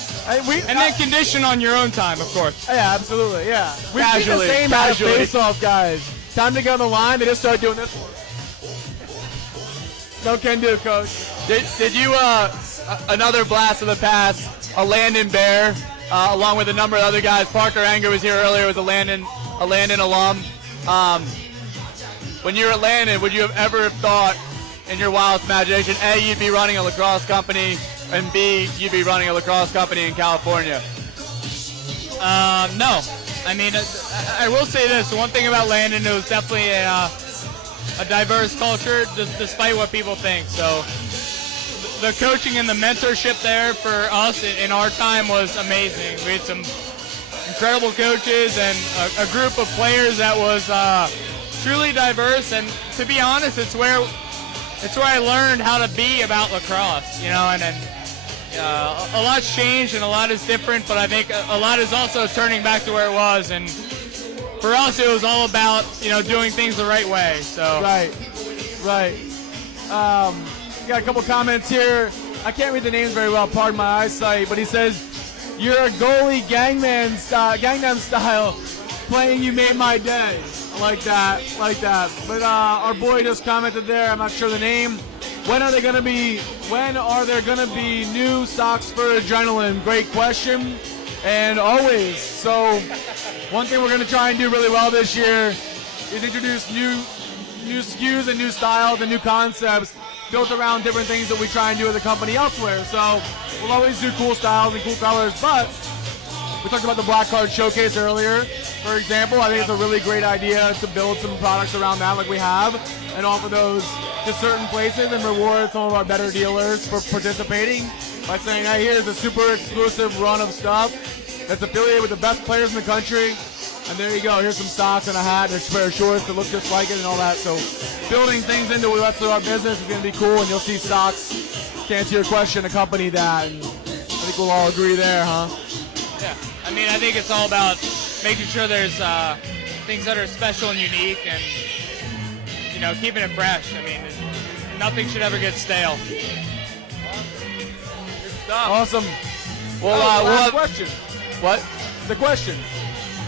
And then condition on your own time, of course. Yeah, absolutely, yeah. We do the same out of face-off, guys. Time to get on the line, they just start doing this. No can do, Coach. Did you, another blast of the past, a Landon Bear, along with a number of other guys. Parker Anger was here earlier, was a Landon alum. When you were at Landon, would you have ever thought in your wildest imagination, A, you'd be running a lacrosse company, and B, you'd be running a lacrosse company in California? No. I mean, I will say this. The one thing about Landon, it was definitely a diverse culture, despite what people think. So the coaching and the mentorship there for us in our time was amazing. We had some incredible coaches and a group of players that was truly diverse. And to be honest, it's where I learned how to be about lacrosse, you know, and a lot's changed and a lot is different, but I think a lot is also turning back to where it was. And for us, it was all about, you know, doing things the right way. So Right. Got a couple comments here. I can't read the names very well, pardon my eyesight, but he says, you're a goalie Gangnam style, playing You Made My Day. I like that. But our boy just commented there, I'm not sure the name. When are there gonna be new socks for Adrenaline? Great question. And always. So one thing we're gonna try and do really well this year is introduce new SKUs and new styles and new concepts built around different things that we try and do as a company elsewhere. So we'll always do cool styles and cool colors, but we talked about the Black Card Showcase earlier. for example. I think it's a really great idea to build some products around that like we have and offer those to certain places and reward some of our better dealers for participating by saying, hey, here's a super exclusive run of stuff that's affiliated with the best players in the country. And there you go. Here's some socks and a hat and a pair of shorts that look just like it and all that. So building things into the rest of our business is going to be cool, and you'll see socks, to answer your question, accompany that. And I think we'll all agree there, huh? Yeah. I mean, I think it's all about making sure there's things that are special and unique and, you know, keeping it fresh. I mean, nothing should ever get stale. Good stuff. Awesome. Well, last question. What? The question.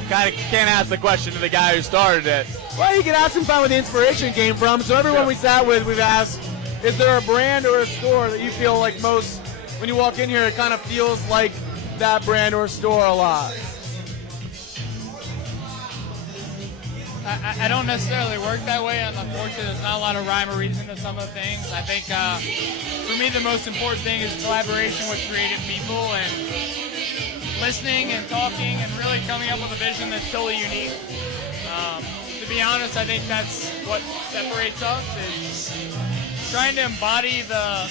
Kind of can't ask the question to the guy who started it. Well, you can ask him where the inspiration came from. So everyone we sat with, we've asked, is there a brand or a store that you feel like most, when you walk in here, it kind of feels like that brand or store a lot? I don't necessarily work that way, and unfortunately there's not a lot of rhyme or reason to some of the things. I think for me the most important thing is collaboration with creative people and listening and talking and really coming up with a vision that's totally unique. To be honest, I think that's what separates us, is trying to embody the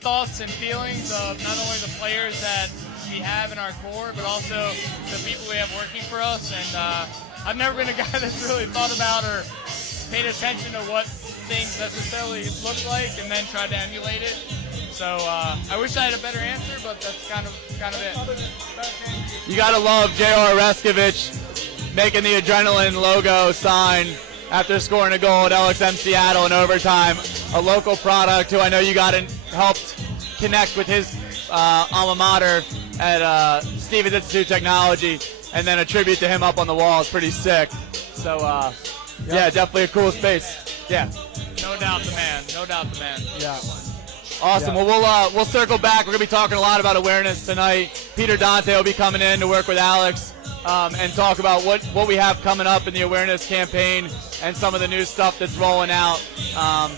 thoughts and feelings of not only the players that we have in our core, but also the people we have working for us. And I've never been a guy that's really thought about or paid attention to what things necessarily look like and then tried to emulate it. So I wish I had a better answer, but that's kind of it. You gotta love J.R. Reskovich making the Adrenaline logo sign after scoring a goal at LXM Seattle in overtime. A local product who I know you got helped connect with his alma mater at Stevens Institute of Technology, and then a tribute to him up on the wall is pretty sick. So yeah, definitely a cool space. Yeah. No doubt the man. No doubt the man. Yeah. Awesome. Yeah. Well, we'll circle back. We're going to be talking a lot about awareness tonight. Peter Dante will be coming in to work with Alex and talk about what we have coming up in the awareness campaign and some of the new stuff that's rolling out.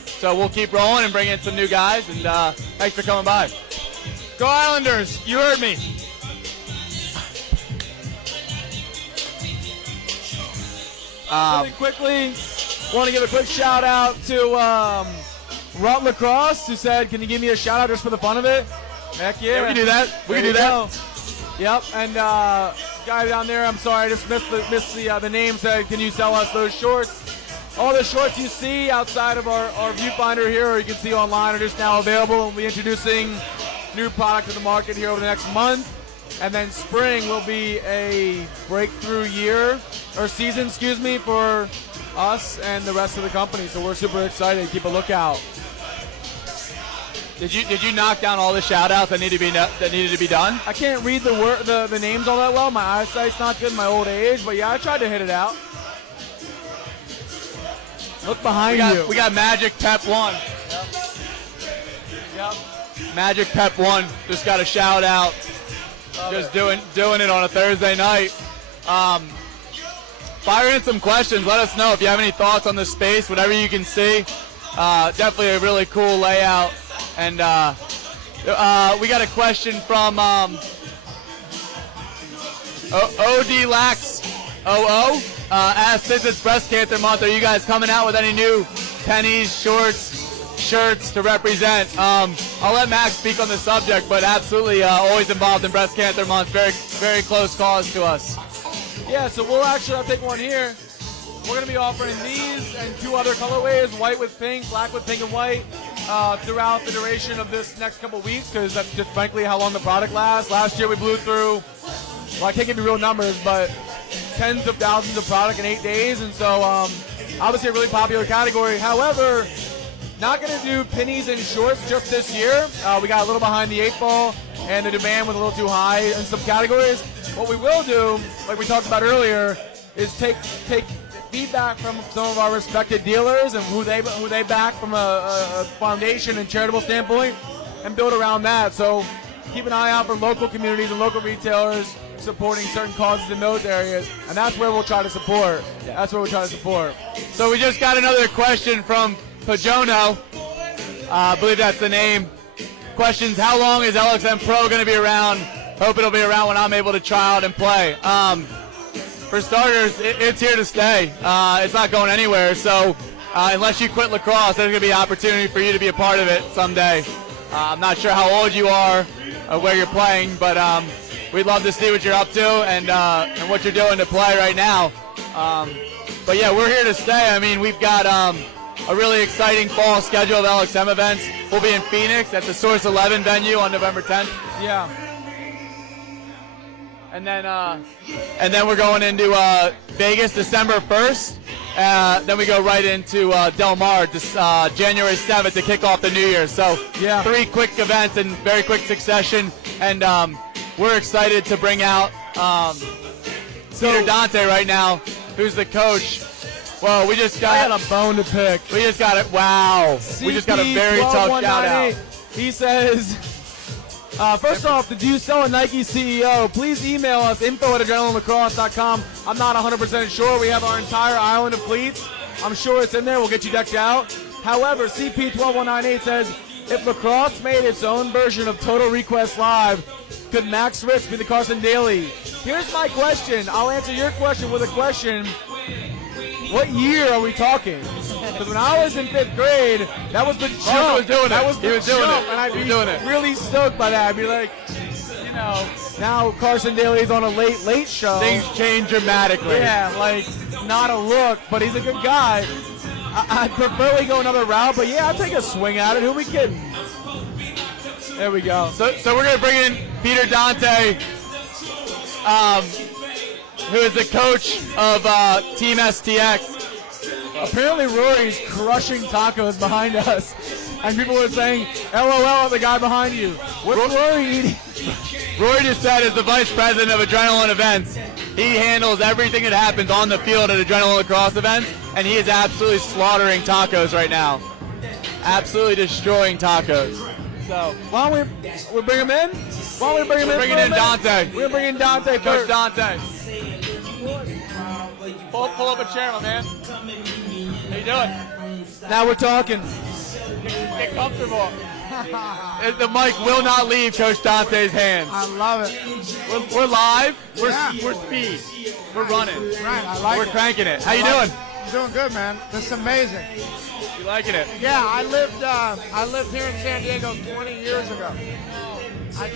So we'll keep rolling and bring in some new guys. And thanks for coming by. Go Islanders. You heard me. Really quickly, want to give a quick shout out to Lacrosse, who said, can you give me a shout out just for the fun of it? Heck yeah. We can do that. We can do that. Yep, and guy down there, I'm sorry, I just missed the name, said, can you sell us those shorts? All the shorts you see outside of our viewfinder here, or you can see online, are just now available. We'll be introducing new product to the market here over the next month. And then spring will be a breakthrough season, for us and the rest of the company. So we're super excited. Keep a lookout. Did you knock down all the shout outs that needed to be done? I can't read the names all that well. My eyesight's not good in my old age, but yeah, I tried to hit it out. Look behind you. We got Magic Pep 1. Yep. Magic Pep 1 just got a shout out. Just doing it on a Thursday night. Fire in some questions. Let us know if you have any thoughts on the space, whatever you can see. Definitely a really cool layout. And we got a question from OD Lax 00. Asked, since it's Breast Cancer Month, are you guys coming out with any new pennies, shorts, shirts to represent? I'll let Max speak on the subject, but absolutely always involved in Breast Cancer Month. Very, very close cause to us. Yeah, so I'll take one here. We're going to be offering these and two other colorways, white with pink, black with pink and white, throughout the duration of this next couple weeks, because that's just frankly how long the product lasts. Last year we blew through, well, I can't give you real numbers, but tens of thousands of product in 8 days, and so obviously a really popular category. However, not going to do pennies and shorts just this year. We got a little behind the 8 ball, and the demand was a little too high in some categories. What we will do, like we talked about earlier, is take feedback from some of our respected dealers and who they back from a foundation and charitable standpoint, and build around that. So keep an eye out for local communities and local retailers supporting certain causes in those areas, and that's where we'll try to support. That's where we'll try to support. So we just got another question from Jonno. I believe that's the name. Questions: how long is LXM Pro going to be around? Hope it'll be around when I'm able to try out and play. For starters, it's here to stay. It's not going anywhere. So unless you quit lacrosse, there's going to be an opportunity for you to be a part of it someday. I'm not sure how old you are or where you're playing, but we'd love to see what you're up to and what you're doing to play right now. But yeah, we're here to stay. I mean, we've got a really exciting fall schedule of LXM events. We'll be in Phoenix at the Source 11 venue on November 10th. Yeah. And then we're going into Vegas December 1st. Then we go right into Del Mar January 7th to kick off the New Year. So yeah, 3 quick events in very quick succession. And we're excited to bring out Peter Dante right now, who's the coach. Well, we just got a bone to pick. We just got it. Wow. We just got a very tough shout out. He says, first off, did you sell a Nike CEO? Please email us, info@adrenalinelacrosse.com. I'm not 100% sure. We have our entire island of cleats. I'm sure it's in there. We'll get you decked out. However, CP12198 says, if lacrosse made its own version of Total Request Live, could Max Ritz be the Carson Daly? Here's my question. I'll answer your question with a question. What year are we talking? Because when I was in 5th grade, that was the jump. That was the jump, and I'd be really stoked by that. I'd be like, you know, now Carson Daly's on a late show. Things change dramatically. Yeah, like not a look, but he's a good guy. I'd prefer we go another route, but yeah, I'll take a swing at it. Who are we kidding? There we go. So we're gonna bring in Peter Dante, who is the coach of Team STX. Apparently Rory's crushing tacos behind us, and people are saying, LOL at the guy behind you. What's Rory eating? Rory just said is the vice president of Adrenaline Events. He handles everything that happens on the field at Adrenaline Lacrosse events, and he is absolutely slaughtering tacos right now. Absolutely destroying tacos. So why don't we bring him in? Why don't we bring him in? Bringing in Dante. We're bringing Dante Coach first. Dante. Pull up a chair, my man. How you doing? Now we're talking. Get comfortable. The mic will not leave Coach Dante's hands. I love it. We're live. Yeah. We're speed. We're running. Right, I like We're it. cranking it. How you doing? I'm doing good, man. This is amazing. You liking it? Yeah, I lived here in San Diego 20 years ago. I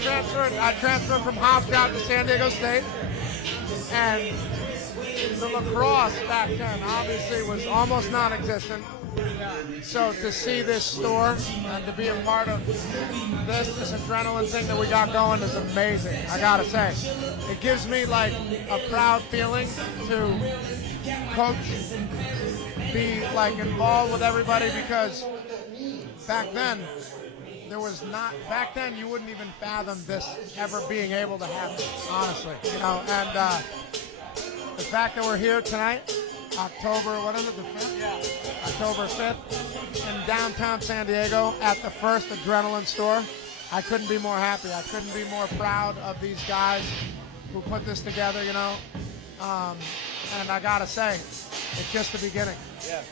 transferred from Hawkstead to San Diego State, and the lacrosse back then obviously was almost non-existent. So to see this store and to be a part of this adrenaline thing that we got going is amazing, I gotta say. It gives me like a proud feeling to coach, be like involved with everybody, because back then you wouldn't even fathom this ever being able to happen, honestly, you know. And the fact that we're here tonight, October 5th? Yeah. October 5th in downtown San Diego at the first Adrenaline store, I couldn't be more happy. I couldn't be more proud of these guys who put this together, you know. And I gotta say, it's just the beginning. Yeah.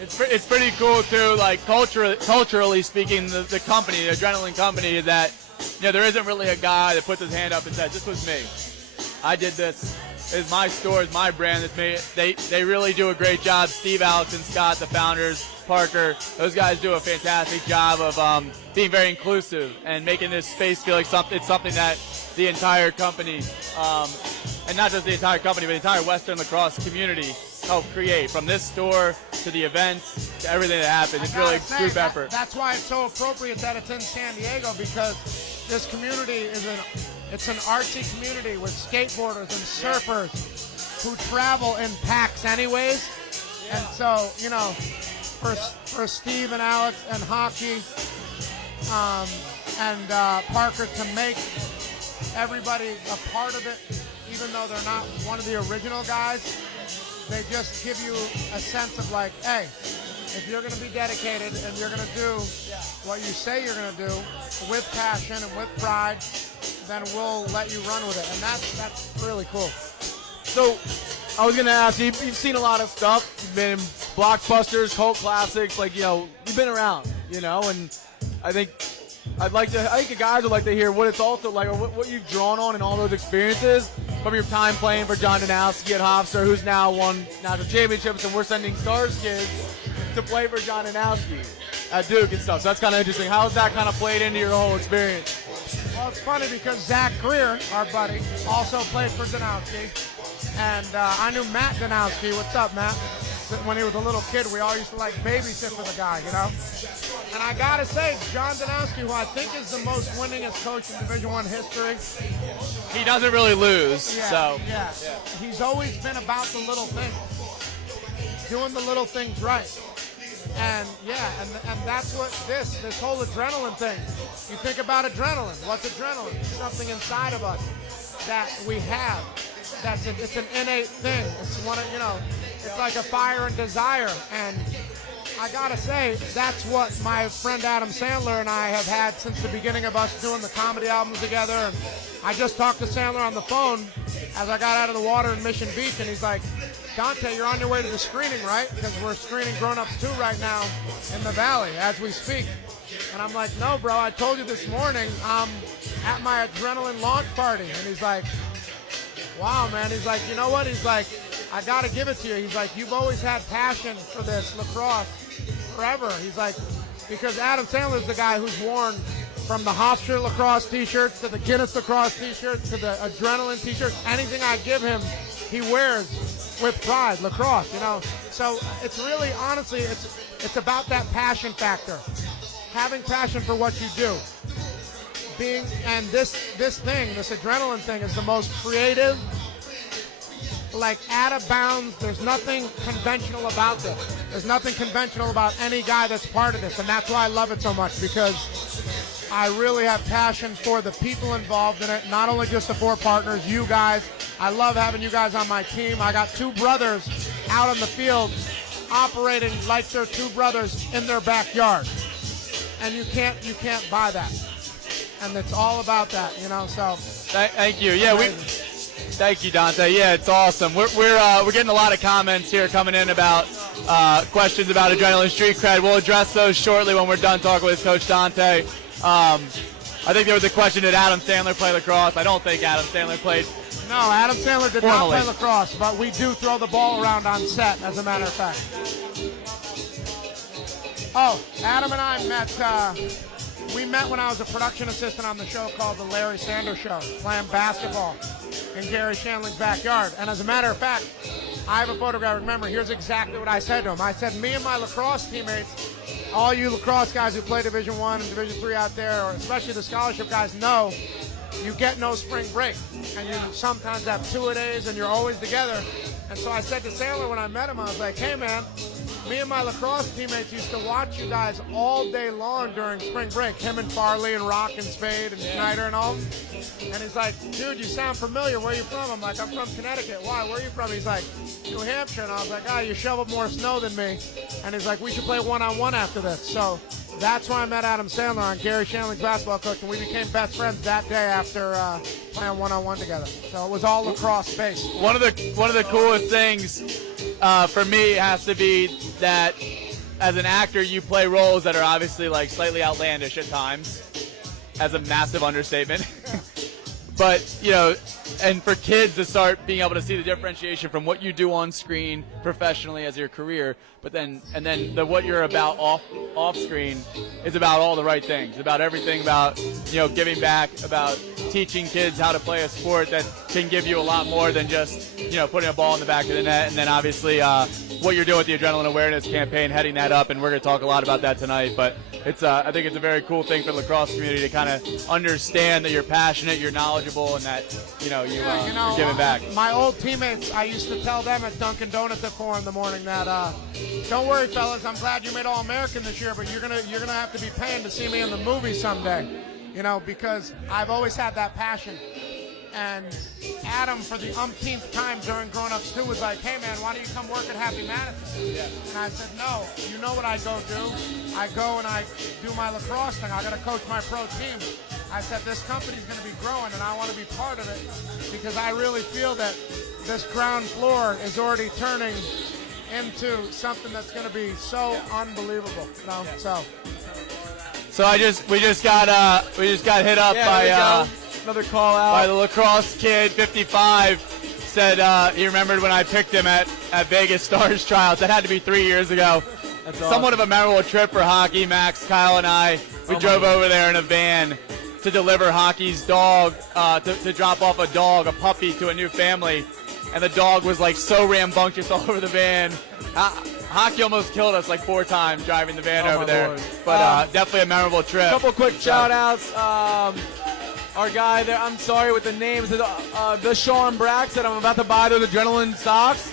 It's pretty cool too. Like culturally speaking, the company, the Adrenaline company, is that, you know, there isn't really a guy that puts his hand up and says, "This was me. I did this. It's my store, it's my brand. It's me." They really do a great job. Steve, Alex, and Scott, the founders, Parker, those guys do a fantastic job of being very inclusive and making this space feel like it's something that the entire company, and not just the entire company, but the entire Western lacrosse community helped create. From this store to the events to everything that happens, it's really a group effort. That's why it's so appropriate that it's in San Diego, because this community it's an artsy community with skateboarders and surfers who travel in packs anyways. And so, you know, for Steve and Alex and Hockey and Parker to make everybody a part of it, even though they're not one of the original guys, they just give you a sense of like, hey, if you're going to be dedicated and you're going to do what you say you're going to do with passion and with pride, then we'll let you run with it. And that's really cool. So I was going to ask you, you've seen a lot of stuff. You've been in blockbusters, cult classics, like, you know, you've been around, you know, and I think I think the guys would like to hear what it's also like, or what you've drawn on in all those experiences from your time playing for John Donowski at Hawkstead, who's now won national championships, and we're sending Stars kids to play for John Donowski at Duke and stuff. So that's kind of interesting. How has that kind of played into your whole experience? Well, it's funny because Zach Greer, our buddy, also played for Donowski. And I knew Matt Donowski. What's up, Matt? When he was a little kid, we all used to like babysit for the guy, you know? And I gotta say, John Donowski, who I think is the most winningest coach in Division I history. He doesn't really lose, Yeah. He's always been about the little things. Doing the little things right. And and that's what this whole adrenaline thing. You think about adrenaline. What's adrenaline? It's something inside of us that we have. It's an innate thing. It's one of, it's like a fire and desire. And I gotta say, that's what my friend Adam Sandler and I have had since the beginning of us doing the comedy albums together. And I just talked to Sandler on the phone as I got out of the water in Mission Beach, and he's like, Dante, you're on your way to the screening, right? Because we're screening Grown Ups 2 right now in the Valley as we speak. And I'm like, no, bro, I told you this morning I'm at my adrenaline launch party. And he's like, wow, man. He's like, you know what? He's like, I got to give it to you. He's like, you've always had passion for this lacrosse forever. He's like, because Adam Sandler's the guy who's worn from the Hofstra lacrosse t-shirts to the Guinness lacrosse t-shirts to the adrenaline t-shirts. Anything I give him, he wears with pride, lacrosse, So it's really, honestly, it's about that passion factor. Having passion for what you do. And this adrenaline thing is the most creative, like out of bounds. There's nothing conventional about this. There's nothing conventional about any guy that's part of this, and that's why I love it so much, because I really have passion for the people involved in it, not only just the 4 partners, you guys. I love having you guys on my team. I got 2 brothers out on the field operating like they're 2 brothers in their backyard. And you can't buy that. And it's all about that, so. Thank you. Yeah, thank you, Dante. Yeah, it's awesome. We're getting a lot of comments here coming in about questions about Adrenaline Street Cred. We'll address those shortly when we're done talking with Coach Dante. I think there was a question, did Adam Sandler play lacrosse? I don't think Adam Sandler played. No, Adam Sandler did not play lacrosse, but we do throw the ball around on set, as a matter of fact. Oh, Adam and I we met when I was a production assistant on the show called The Larry Sanders Show, playing basketball in Gary Shandling's backyard. And as a matter of fact, I have a photograph. Remember, here's exactly what I said to him. I said, me and my lacrosse teammates, all you lacrosse guys who play Division I and Division III out there, or especially the scholarship guys, know you get no spring break. And you sometimes have 2-a-days and you're always together. And so I said to Sandler when I met him, I was like, hey, man, me and my lacrosse teammates used to watch you guys all day long during spring break, him and Farley and Rock and Spade and Schneider and all. And he's like, dude, you sound familiar. Where are you from? I'm like, I'm from Connecticut. Why? Where are you from? He's like, New Hampshire. And I was like, you shoveled more snow than me. And he's like, we should play one-on-one after this. So that's why I met Adam Sandler on Gary Shandling's basketball coach, and we became best friends that day after playing one-on-one together. So it was all lacrosse based. One of the coolest things for me has to be that as an actor, you play roles that are obviously like slightly outlandish at times, as a massive understatement. But, and for kids to start being able to see the differentiation from what you do on screen professionally as your career, but then what you're about off screen is about all the right things, about everything, about giving back, about teaching kids how to play a sport that can give you a lot more than just putting a ball in the back of the net. And then obviously what you're doing with the Adrenaline Awareness campaign, heading that up, and we're going to talk a lot about that tonight. But it's I think it's a very cool thing for the lacrosse community to kind of understand that you're passionate, you're knowledgeable, and that you're giving back. My old teammates, I used to tell them at Dunkin' Donuts at 4 in the morning that don't worry, fellas, I'm glad you made All-American this year, but you're gonna have to be paying to see me in the movie someday, because I've always had that passion. And Adam, for the umpteenth time during Grown Ups 2, was like, hey, man, why don't you come work at Happy Madison? Yeah. And I said, no, you know what I go do? I go and I do my lacrosse thing. I got to coach my pro team. I said, this company's going to be growing, and I want to be part of it because I really feel that this ground floor is already turning into something that's going to be so unbelievable. So we just got hit up by another call out by the Lacrosse kid 55. Said he remembered when I picked him at Vegas Stars tryouts. That had to be 3 years ago. That's somewhat of a memorable trip for hockey. Max, Kyle, and I. We drove over there in a van to deliver hockey's dog, to drop off a puppy to a new family. And the dog was like so rambunctious all over the van. Hockey almost killed us like 4 times driving the van over there. Lord. But definitely a memorable trip. A couple quick shout outs. Our guy there, I'm sorry with the names, the Sean Brack said I'm about to buy those Adrenaline socks.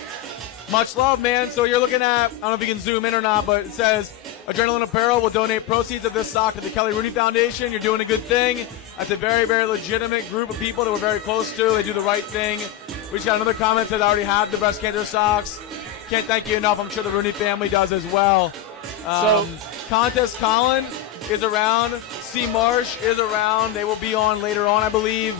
Much love, man. So you're looking at, I don't know if you can zoom in or not, but it says Adrenaline Apparel will donate proceeds of this sock to the Kelly Rooney Foundation. You're doing a good thing. That's a very, very legitimate group of people that we're very close to. They do the right thing. We just got another comment that says I already have the breast cancer socks. Can't thank you enough. I'm sure the Rooney family does as well. Contest Colin is around. C. Marsh is around. They will be on later on, I believe.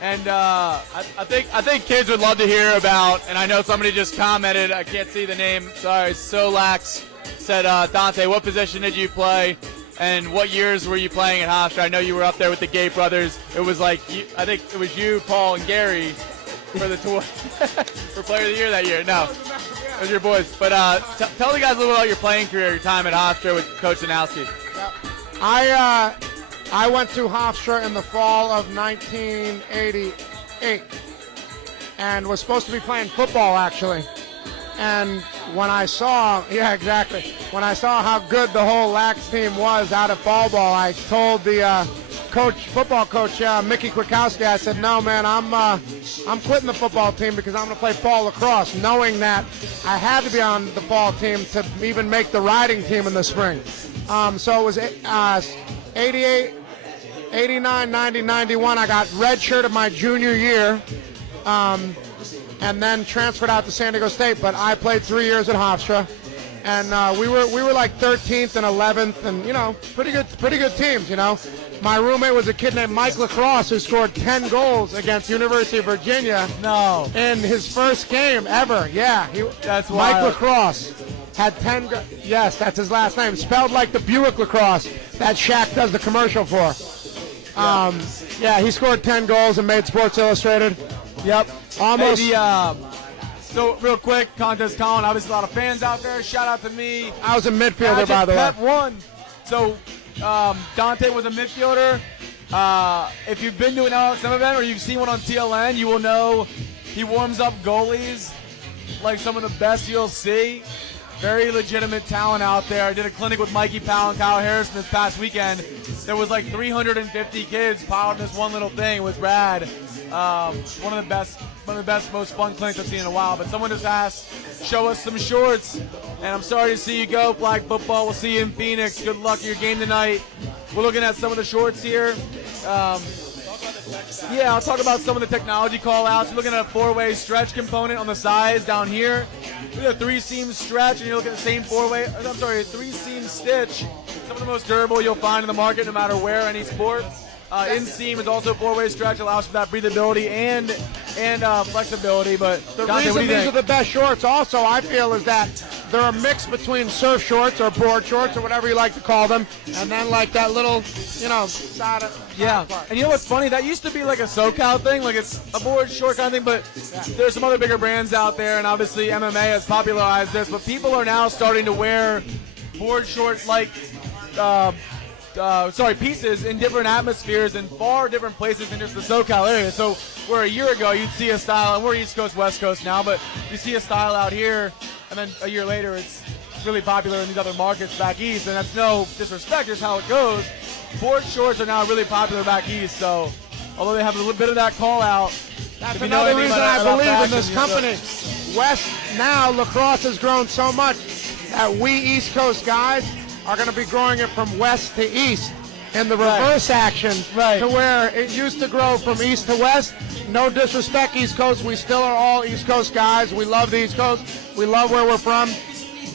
And I think kids would love to hear about, and I know somebody just commented, I can't see the name, sorry, Solax said, Dante, what position did you play, and what years were you playing at Hofstra? I know you were up there with the Gate brothers. It was like, I think it was you, Paul, and Gary for the tour, for Player of the Year that year. No, it was your boys. But tell the guys a little about your playing career, your time at Hofstra with Coach Danowski. I went to Hofstra in the fall of 1988 and was supposed to be playing football, actually. And when I saw, when I saw how good the whole Lax team was out at ball, I told the football coach, Mickey Kwiatkowski, I said, no, man, I'm quitting the football team because I'm going to play fall lacrosse, knowing that I had to be on the fall team to even make the riding team in the spring. So it was 88, 89, 90, 91. I got redshirted my junior year, and then transferred out to San Diego State. But I played 3 years at Hofstra, and we were like 13th and 11th, and pretty good teams. My roommate was a kid named Mike Lacrosse who scored 10 goals against University of Virginia. No. In his first game ever. Yeah, that's Mike wild. Lacrosse had 10. Yes, that's his last name. Spelled like the Buick Lacrosse that Shaq does the commercial for. He scored 10 goals and made Sports Illustrated. Yep. Almost. Hey, so real quick, Contest Colin, obviously a lot of fans out there. Shout out to me. I was a midfielder, by the way. Pep won. So Dante was a midfielder. If you've been to an LXM event or you've seen one on TLN, you will know he warms up goalies like some of the best you'll see. Very legitimate talent out there. I did a clinic with Mikey Powell and Kyle Harrison this past weekend. There was like 350 kids piled in this one little thing. It was rad. One of the best, most fun clinics I've seen in a while. But someone just asked, show us some shorts. And I'm sorry to see you go, flag football. We'll see you in Phoenix. Good luck at your game tonight. We're looking at some of the shorts here. I'll talk about some of the technology call-outs. You're looking at a 4-way stretch component on the sides down here. Look at a 3-seam stretch, and you're looking at the same 3-seam stitch. Some of the most durable you'll find in the market, no matter where, any sport. In-seam is also a 4-way stretch, allows for that breathability and flexibility. But the Dante, reason these are the best shorts also, I feel, is that they're a mix between surf shorts or board shorts or whatever you like to call them, and then like that little, side part. And you know what's funny? That used to be like a SoCal thing, like it's a board short kind of thing, but there's some other bigger brands out there, and obviously MMA has popularized this, but people are now starting to wear board shorts like pieces in different atmospheres in far different places than just the SoCal area. So where a year ago you'd see a style, and we're East Coast, West Coast now, but you see a style out here, and then a year later it's really popular in these other markets back east, and that's no disrespect, just how it goes. Board shorts are now really popular back east, so although they have a little bit of that call out, that's another reason I believe in this company. West, now lacrosse has grown so much that we East Coast guys are going to be growing it from west to east in the reverse action to where it used to grow from east to west. No disrespect, East Coast. We still are all East Coast guys. We love the East Coast. We love where we're from.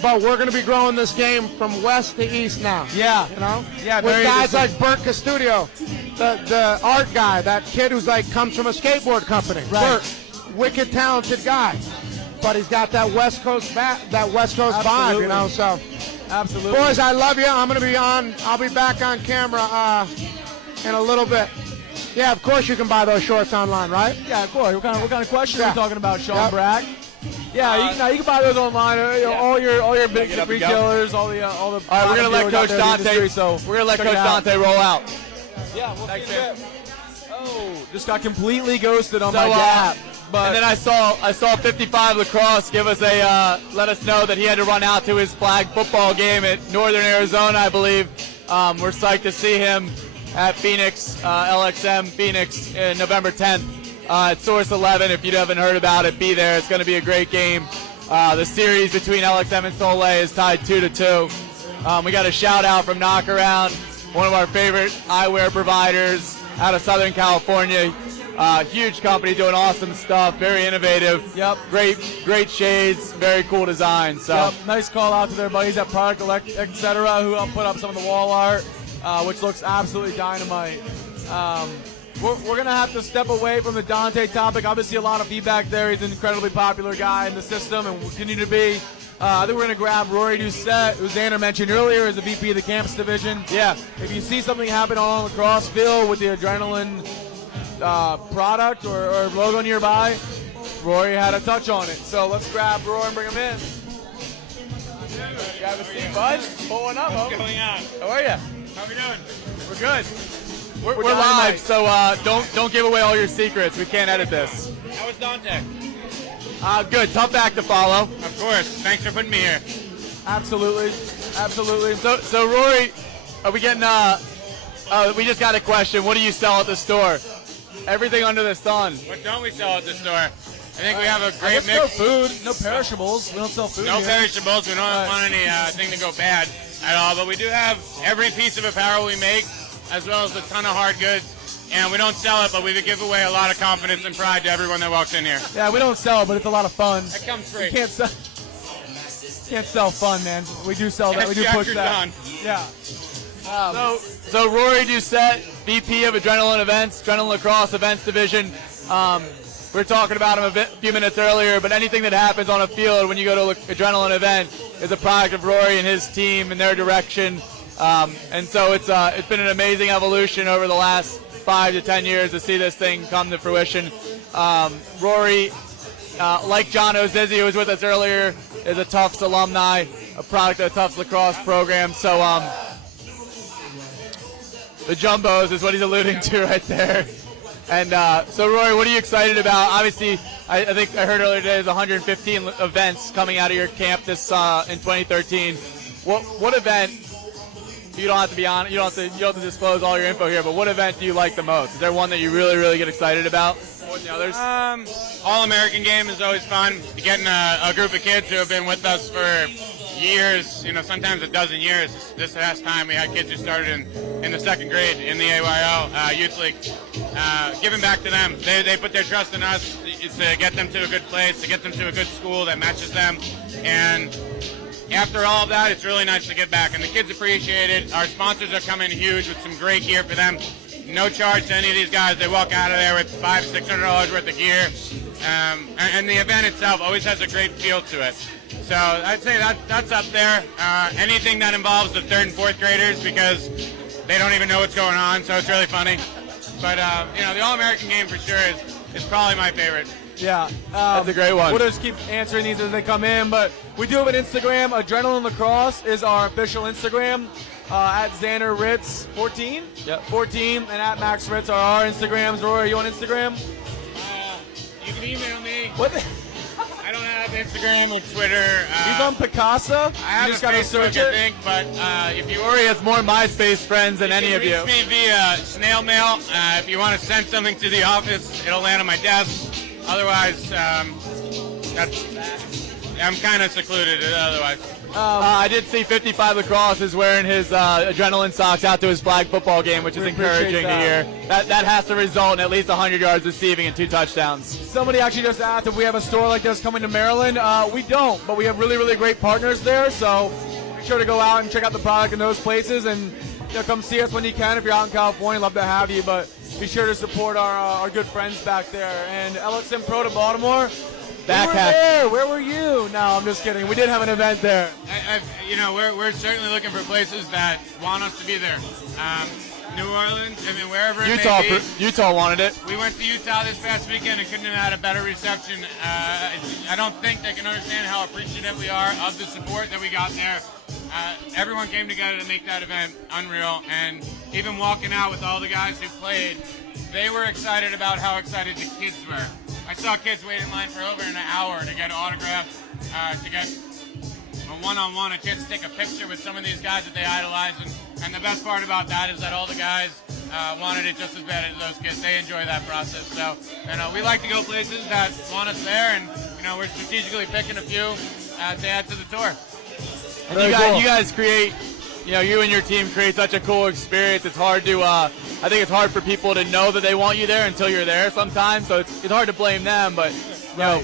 But we're going to be growing this game from west to east now. Yeah. With guys like Bert Custodio, the art guy, that kid who's comes from a skateboard company. Right. Bert, wicked talented guy. But he's got that West Coast vibe, so Absolutely. Boys, I love you. I'm going to be on. I'll be back on camera in a little bit. Yeah, of course you can buy those shorts online, right? Yeah, of course. What kind of questions are you talking about, Sean Yep. Brack? Yeah, you can buy those online. All your big retailers, all the. All right, we're gonna let Coach Dante. So we're gonna let Coach Dante roll out. Yeah, we'll see you. Oh, just got completely ghosted on my dap. And then I saw 55 Lacrosse give us let us know that he had to run out to his flag football game at Northern Arizona, I believe. We're psyched to see him at Phoenix, LXM Phoenix, November 10th. At Source 11, if you haven't heard about it, be there. It's going to be a great game. The series between LXM and Soleil is tied 2-2. We got a shout out from Knockaround, one of our favorite eyewear providers out of Southern California. Huge company doing awesome stuff, very innovative. Yep. Great shades, very cool design. So yep. Nice call out to their buddies at Product Etc. who put up some of the wall art, which looks absolutely dynamite. We're going to have to step away from the Dante topic. Obviously, a lot of feedback there. He's an incredibly popular guy in the system and will continue to be. I think we're going to grab Rory Duet, who Xander mentioned earlier, as the VP of the campus division. Yeah. If you see something happen on the Lacrosse field with the Adrenaline product or logo nearby, Rory had a touch on it. So let's grab Rory and bring him in. You have a seat, bud. Pull one up, What's going on? How are you? How we doing? We're good. We're live, so don't give away all your secrets. We can't edit this. How was Dante? Good. Tough act to follow. Of course. Thanks for putting me here. Absolutely. So Rory, are we getting? We just got a question. What do you sell at the store? Everything under the sun. What don't we sell at the store? I think we have a great mix. No food, no perishables. We don't sell food. No here. perishables. We don't want anything to go bad at all. But we do have every piece of apparel we make, as well as a ton of hard goods. And we don't sell it, but we give away a lot of confidence and pride to everyone that walks in here. Yeah, we don't sell it, but it's a lot of fun. That comes free. You can't sell fun, man. We do sell that. We do push that. Done. Yeah. So Rory Duet, VP of Adrenaline Events, Adrenaline Lacrosse Events Division. We were talking about him a few minutes earlier, but anything that happens on a field when you go to an Adrenaline event is a product of Rory and his team and their direction. And so it's been an amazing evolution over the last 5 to 10 years to see this thing come to fruition. Rory, like Jonno Zizzy, who was with us earlier, is a Tufts alumni, a product of the Tufts lacrosse program. So the Jumbos is what he's alluding to right there. And so, Rory, what are you excited about? Obviously, I think I heard earlier today there's 115 events coming out of your camp this in 2013. What event? You don't have to be on. You don't have to disclose all your info here. But what event do you like the most? Is there one that you really get excited about more than the others? All-American game is always fun. Getting a group of kids who have been with us for years, sometimes a dozen years. This last time we had kids who started in the second grade in the AYL Youth League. Giving back to them. They put their trust in us to get them to a good place, to get them to a good school that matches them. And after all of that, it's really nice to get back. And the kids appreciate it. Our sponsors are coming huge with some great gear for them. No charge to any of these guys. They walk out of there with $500-600 worth of gear. And the event itself always has a great feel to it. So I'd say that's up there. Anything that involves the 3rd and 4th graders, because they don't even know what's going on, so it's really funny. But the All-American game for sure is probably my favorite. Yeah, that's a great one. We'll just keep answering these as they come in, but we do have an Instagram. Adrenaline Lacrosse is our official Instagram. At Xander Ritz 14. Yep. 14, and at Max Ritz are our Instagrams. Rory, are you on Instagram? You can email me. What? I don't have Instagram or Twitter. He's on Picasa. I have just a Facebook, I think, but if you Rory has more MySpace friends than any of you. Reach me via snail mail. If you want to send something to the office, it'll land on my desk. Otherwise, I'm kind of secluded otherwise. I did see 55 Lacrosse is wearing his Adrenaline socks out to his flag football game, which is encouraging to hear. That has to result in at least 100 yards receiving and 2 touchdowns. Somebody actually just asked if we have a store like this coming to Maryland. We don't, but we have really great partners there, so make sure to go out and check out the product in those places, and come see us when you can. If you're out in California, love to have you, but be sure to support our good friends back there. And LXM Pro to Baltimore, back we were hack. there. Where were you? No, I'm just kidding. We did have an event there. We're certainly looking for places that want us to be there. New Orleans, I mean, wherever it Utah, may be. Utah wanted it. We went to Utah this past weekend and couldn't have had a better reception. I don't think they can understand how appreciative we are of the support that we got there. Everyone came together to make that event unreal, and even walking out with all the guys who played, they were excited about how excited the kids were. I saw kids wait in line for over an hour to get autographs, to get a one-on-one, a chance to take a picture with some of these guys that they idolize. And the best part about that is that all the guys wanted it just as bad as those kids. They enjoy that process. So, we like to go places that want us there, and we're strategically picking a few to add to the tour. And you guys create, you and your team create such a cool experience. It's hard to, I think it's hard for people to know that they want you there until you're there sometimes. So it's hard to blame them. But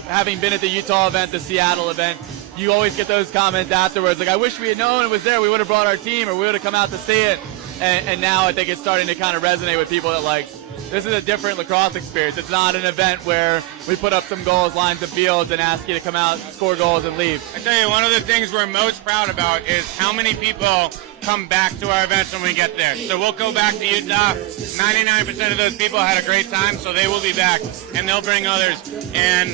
having been at the Utah event, the Seattle event, you always get those comments afterwards, like, I wish we had known it was there. We would have brought our team, or we would have come out to see it. And now I think it's starting to kind of resonate with people that, like, this is a different lacrosse experience. It's not an event where we put up some goals, lines of fields, and ask you to come out, score goals, and leave. I tell you, one of the things we're most proud about is how many people come back to our events when we get there. So we'll go back to Utah. 99% of those people had a great time, so they will be back, and they'll bring others. And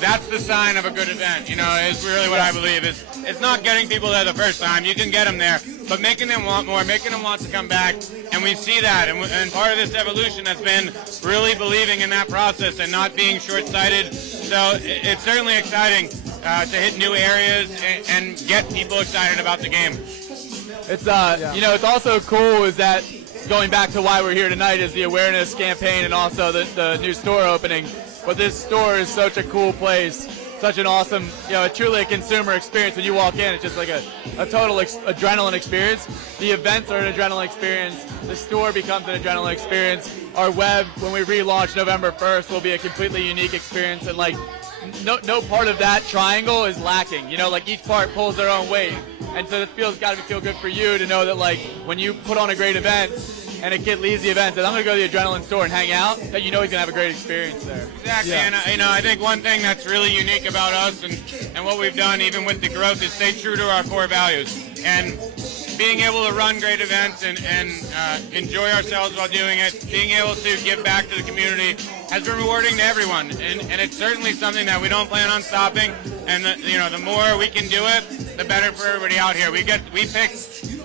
that's the sign of a good event, is really what I believe. It's not getting people there the first time. You can get them there, but making them want more, making them want to come back. And we see that. And part of this evolution has been really believing in that process and not being short-sighted. So it's certainly exciting to hit new areas and get people excited about the game. It's it's also cool is that going back to why we're here tonight is the awareness campaign and also the new store opening. But this store is such a cool place, such an awesome, truly a consumer experience. When you walk in, it's just like a total adrenaline experience. The events are an adrenaline experience. The store becomes an adrenaline experience. Our web, when we relaunch November 1st, will be a completely unique experience. And like, no part of that triangle is lacking. Like each part pulls their own weight. And so it got to feel good for you to know that, like, when you put on a great event and a kid leaves the event, that I'm going to go to the Adrenaline store and hang out, that he's going to have a great experience there. Exactly, and I think one thing that's really unique about us and what we've done, even with the growth, is stay true to our core values. And being able to run great events and enjoy ourselves while doing it, being able to give back to the community has been rewarding to everyone. And it's certainly something that we don't plan on stopping. And the more we can do it, the better for everybody out here. We pick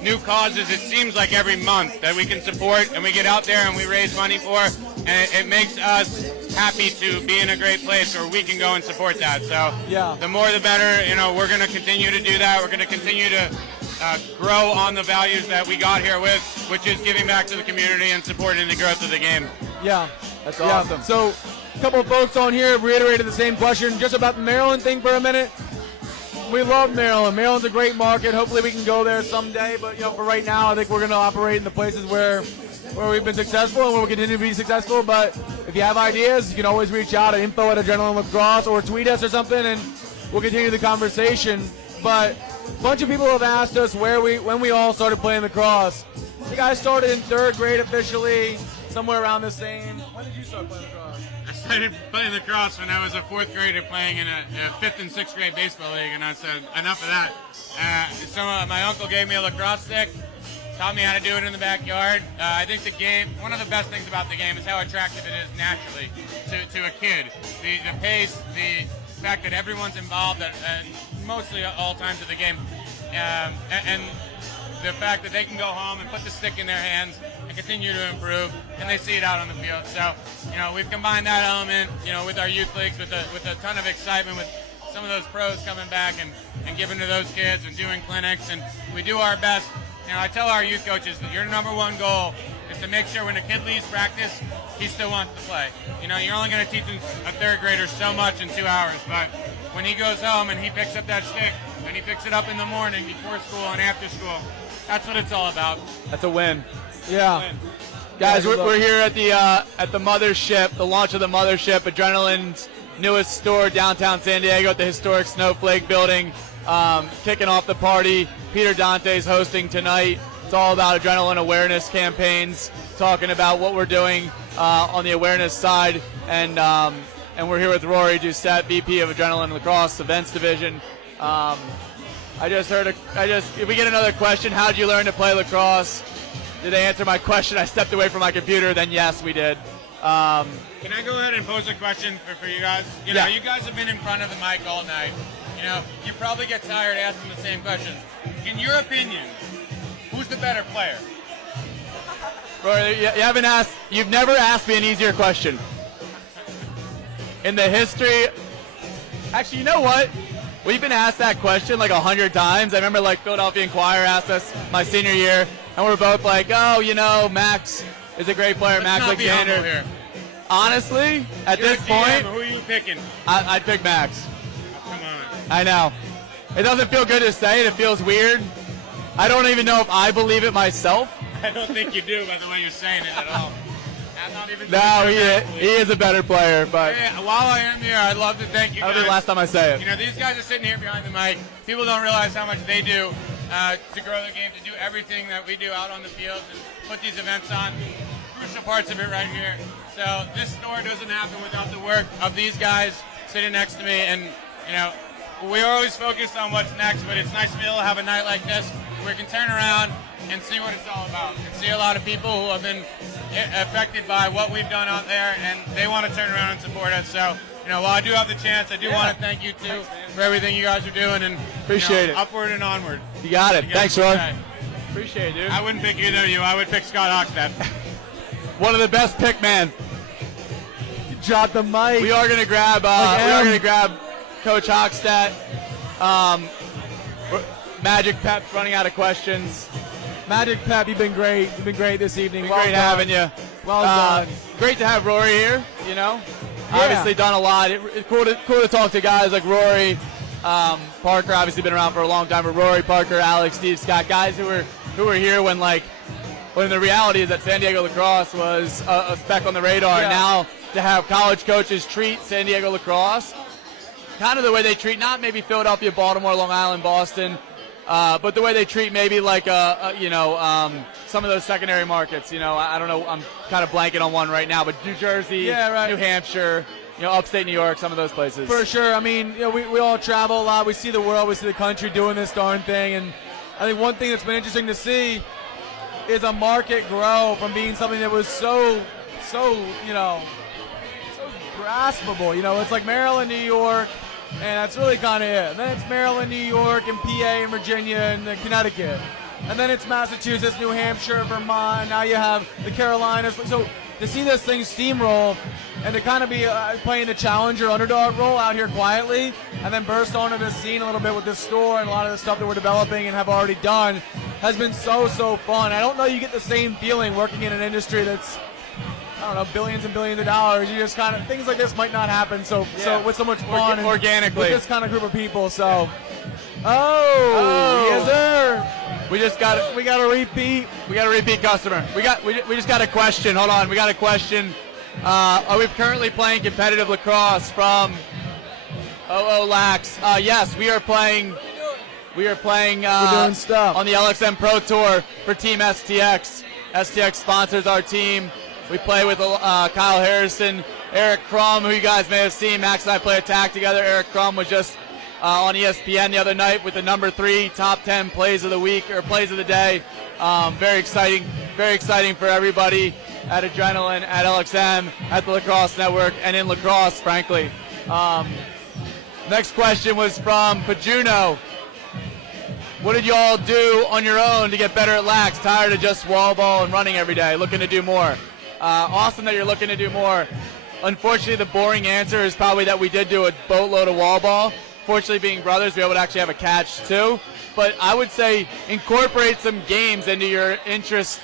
new causes, it seems like every month, that we can support, and we get out there and we raise money for, and it makes us happy to be in a great place where we can go and support that. So the more the better. We're going to continue to do that. We're going to continue to grow on the values that we got here with, which is giving back to the community and supporting the growth of the game. Yeah, that's awesome. So a couple of folks on here reiterated the same question just about the Maryland thing for a minute. We love Maryland. Maryland's a great market. Hopefully we can go there someday. But for right now, I think we're going to operate in the places where we've been successful and where we'll continue to be successful. But if you have ideas, you can always reach out at info@adrenalinelacrosse or tweet us or something, and we'll continue the conversation. But a bunch of people have asked us when we all started playing lacrosse. I think I started in 3rd grade officially, somewhere around the same. When did you start playing lacrosse? I started playing lacrosse when I was a 4th grader playing in a 5th and 6th grade baseball league, and I said, enough of that. So my uncle gave me a lacrosse stick, taught me how to do it in the backyard. I think the game, one of the best things about the game is how attractive it is naturally to a kid. The pace, the fact that everyone's involved at mostly all times of the game, and the fact that they can go home and put the stick in their hands and continue to improve, and they see it out on the field. So, we've combined that element, with our youth leagues, with a ton of excitement, with some of those pros coming back and giving to those kids and doing clinics, and we do our best. I tell our youth coaches that your number one goal is to make sure when a kid leaves practice, he still wants to play. You're only going to teach a 3rd grader so much in 2 hours, but when he goes home and he picks up that stick and he picks it up in the morning before school and after school, that's what it's all about. That's a win. Yeah. Guys, we're here at the Mothership, the launch of the Mothership, Adrenaline's newest store downtown San Diego at the historic Snowflake building, kicking off the party. Peter Dante's hosting tonight. It's all about adrenaline awareness campaigns, talking about what we're doing on the awareness side and and we're here with Rory Duet, VP of Adrenaline Lacrosse Events Division. If we get another question, how did you learn to play lacrosse? Did they answer my question? I stepped away from my computer, then yes, we did. Can I go ahead and pose a question for you guys? You know, you guys have been in front of the mic all night. You know, you probably get tired asking the same questions. In your opinion, who's the better player? Rory, you've never asked me an easier question. In the history, actually, you know what? We've been asked that question like 100 times. I remember like Philadelphia Inquirer asked us my senior year, and we're both like, oh, you know, Max is a great player, Max and Xander. Here. Honestly, at this point, who are you picking? I'd pick Max. Oh, come on. I know. It doesn't feel good to say it. It feels weird. I don't even know if I believe it myself. I don't think you do by the way you're saying it at all. I'm not even No, he is a better player, but hey, while I am here, I'd love to thank you guys. That'll be the last time I say it. You know, these guys are sitting here behind the mic. People don't realize how much they do to grow their game, to do everything that we do out on the field and put these events on. Crucial parts of it right here. So this store doesn't happen without the work of these guys sitting next to me. And, you know, we're always focused on what's next, but it's nice to be able to have a night like this where we can turn around and see what it's all about. And see a lot of people who have been affected by what we've done out there, and they want to turn around and support us. So, you know, while I do have the chance, I do want to thank you too for everything you guys are doing, and appreciate it. Upward and onward. You got it. Thanks, Roy. Appreciate it, dude. I wouldn't pick either of you. I would pick Scott Hawkstead. One of the best pick, man. You dropped the mic. We are gonna grab. Coach Hawkstead. Magic Pep's running out of questions. Magic Pep, you've been great. You've been great this evening. Been great having you. Well done. Great to have Rory here. You know, obviously done a lot. It's cool to talk to guys like Rory, Parker. Obviously been around for a long time. But Rory, Parker, Alex, Steve, Scott, guys who were here when the reality is that San Diego Lacrosse was a speck on the radar. And now to have college coaches treat San Diego Lacrosse kind of the way they treat not maybe Philadelphia, Baltimore, Long Island, Boston. But the way they treat maybe like some of those secondary markets, you know, I don't know, I'm kind of blanking on one right now, but New Jersey, New Hampshire, you know, upstate New York, some of those places. For sure. I mean, you know, we all travel a lot. We see the world, we see the country doing this darn thing, and I think one thing that's been interesting to see is a market grow from being something that was so graspable. You know, it's like Maryland, New York. And that's really kind of it. And then it's Maryland, New York, and PA, and Virginia, and Connecticut. And then it's Massachusetts, New Hampshire, Vermont. Now you have the Carolinas. So to see this thing steamroll and to kind of be playing the challenger underdog role out here quietly and then burst onto this scene a little bit with this store and a lot of the stuff that we're developing and have already done has been so fun. I don't know you get the same feeling working in an industry that's, I don't know, billions and billions of dollars. You just kind of, things like this might not happen so with so much fun and organically with this kind of group of people. So, yes sir. We got a repeat. We got a repeat customer. We just got a question. Hold on. We got a question. Are we currently playing competitive lacrosse from Lax? Yes, we are playing. We're doing stuff on the LXM Pro Tour for Team STX. STX sponsors our team. We play with Kyle Harrison, Eric Crum, who you guys may have seen. Max and I play attack together. Eric Crum was just on ESPN the other night with the number 3 top 10 plays of the week or plays of the day. Very exciting for everybody at Adrenaline, at LXM, at the Lacrosse Network, and in lacrosse, frankly. Next question was from Pajuno. What did you all do on your own to get better at Lax? Tired of just wall ball and running every day, looking to do more. Awesome that you're looking to do more. Unfortunately, the boring answer is probably that we did do a boatload of wall ball. Fortunately, being brothers, we were able to actually have a catch too. But I would say incorporate some games into your interest,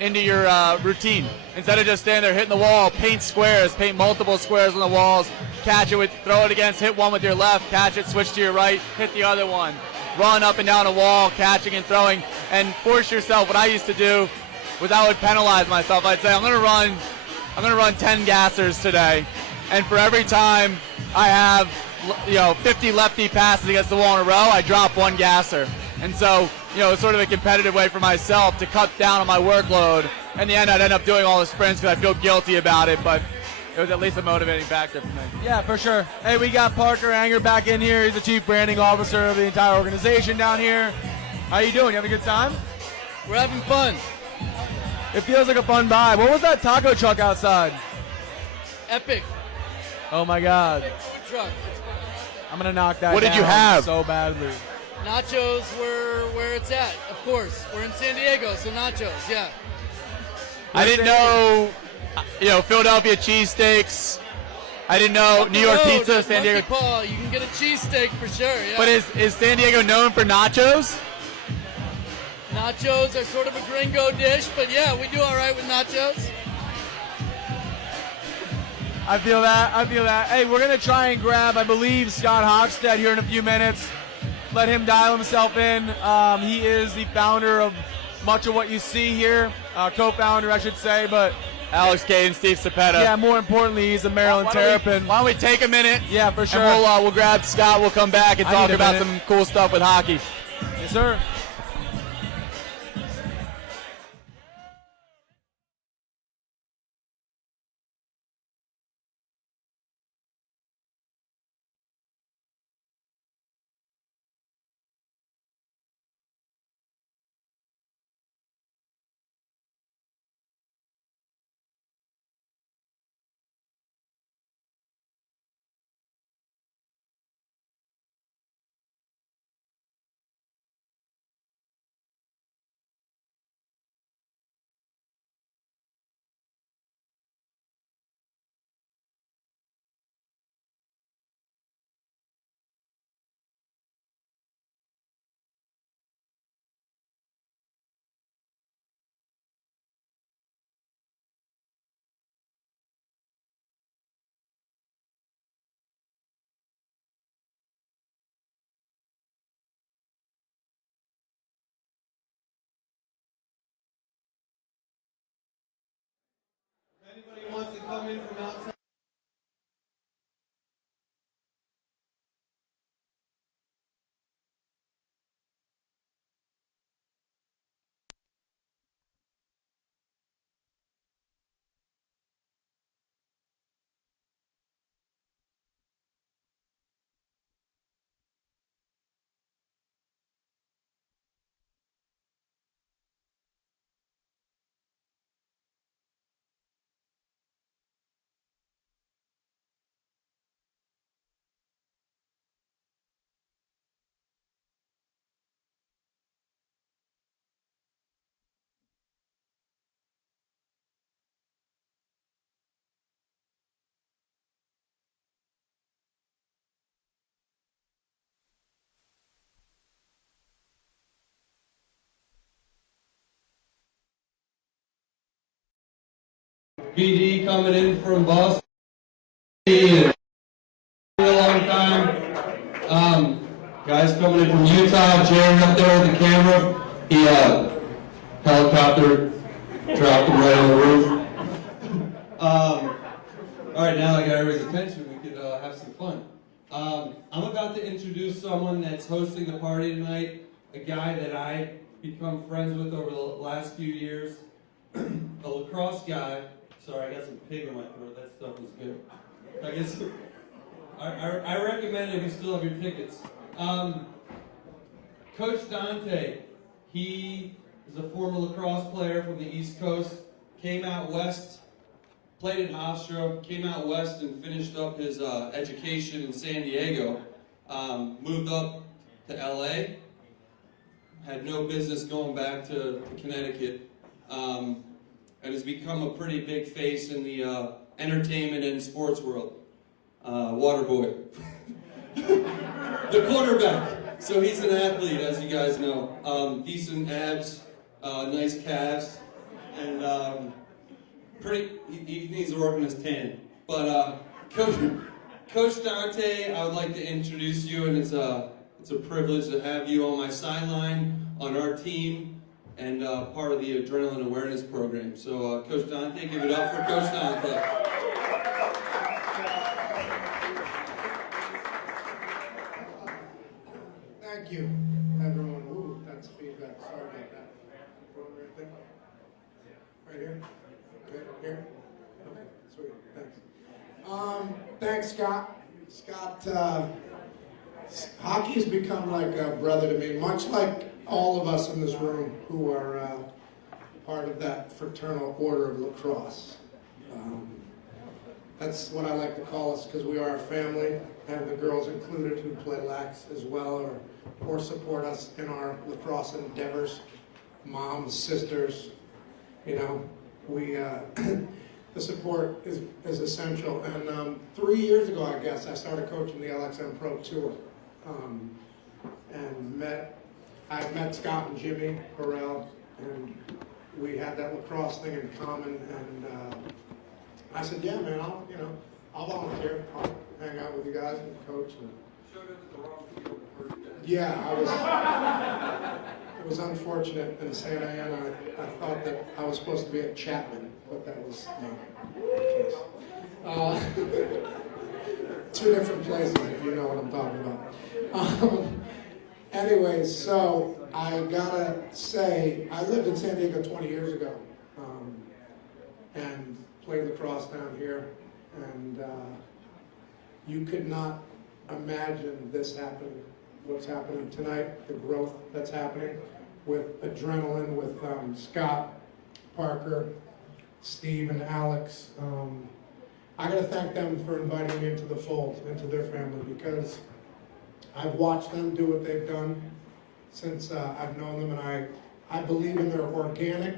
into your routine. Instead of just standing there hitting the wall, paint squares, paint multiple squares on the walls, catch it throw it against, hit one with your left, catch it, switch to your right, hit the other one. Run up and down a wall, catching and throwing, and force yourself. What I used to do was I would penalize myself. I'd say I'm going to run 10 gassers today, and for every time I have 50 lefty passes against the wall in a row, I drop one gasser. And so it's sort of a competitive way for myself to cut down on my workload. In the end, I'd end up doing all the sprints because I feel guilty about it, but it was at least a motivating factor for me. Yeah, for sure. Hey, we got Parker Anger back in here. He's the chief branding officer of the entire organization down here. How you doing? You having a good time? We're having fun. It feels like a fun vibe. What was that taco truck outside? Epic. Oh my God. Epic food truck. I'm gonna knock that What did you down have? so badly. Nachos were where it's at, of course. We're in San Diego, so nachos, yeah. I didn't know, Philadelphia cheesesteaks. I didn't know New York pizza, San Diego. Paw. You can get a cheesesteak for sure, yeah. But is San Diego known for nachos? Nachos are sort of a gringo dish, but yeah, we do all right with nachos. I feel that. Hey, we're going to try and grab, I believe, Scott Hawkstead here in a few minutes. Let him dial himself in. He is the founder of much of what you see here, co-founder, I should say, but Alex Cade and Steve Cepeda. yeah, more importantly, he's a Maryland Terrapin. Why don't we take a minute? Yeah, for sure. And we'll grab Scott. We'll come back and I talk need a about minute. some cool stuff with hockey. Yes, sir. Anybody wants to come in from outside? PD coming in from Boston. A long time. Guys coming in from Utah. Jared up there with the camera. He helicopter dropped him right on the roof. All right, now I got everybody's attention. We could have some fun. I'm about to introduce someone that's hosting the party tonight. A guy that I become friends with over the last few years. A lacrosse guy. Sorry, I got some pig in my throat. That stuff was good. I guess I recommend if you still have your tickets. Coach Dante, he is a former lacrosse player from the East Coast. Came out west, played at Hofstra, came out west and finished up his education in San Diego. Moved up to LA. Had no business going back to Connecticut. And has become a pretty big face in the entertainment and sports world. Waterboy. The quarterback. So he's an athlete, as you guys know. Decent abs, nice calves, and he needs to work on his tan. But Coach Dante, I would like to introduce you, and it's a privilege to have you on my sideline, on our team, and part of the Adrenaline Awareness Program. So Coach Dante, give it up for Coach Dante. Thank you, everyone. Ooh, that's feedback. Sorry about that. Right there. Right here. Okay, here. Okay, sweet. Thanks. Thanks, Scott. Scott, hockey has become like a brother to me, much like all of us in this room who are part of that fraternal order of lacrosse. That's what I like to call us, because we are a family, and the girls included who play lax as well, or support us in our lacrosse endeavors. Moms, sisters, you know, we the support is essential. And 3 years ago, I guess, I started coaching the LXM Pro Tour, and I met Scott and Jimmy Burrell, and we had that lacrosse thing in common. And I said, yeah, man, I'll volunteer. I'll hang out with you guys and coach. And yeah, it was unfortunate in Santa Ana. I thought that I was supposed to be at Chapman, but that was not the case. Two different places, if you know what I'm talking about. Anyways, so I gotta say, I lived in San Diego 20 years ago, and played lacrosse down here, and you could not imagine this happening. What's happening tonight, the growth that's happening with Adrenaline, with Scott, Parker, Steve, and Alex. I gotta thank them for inviting me into the fold, into their family, because I've watched them do what they've done since I've known them, and I believe in their organic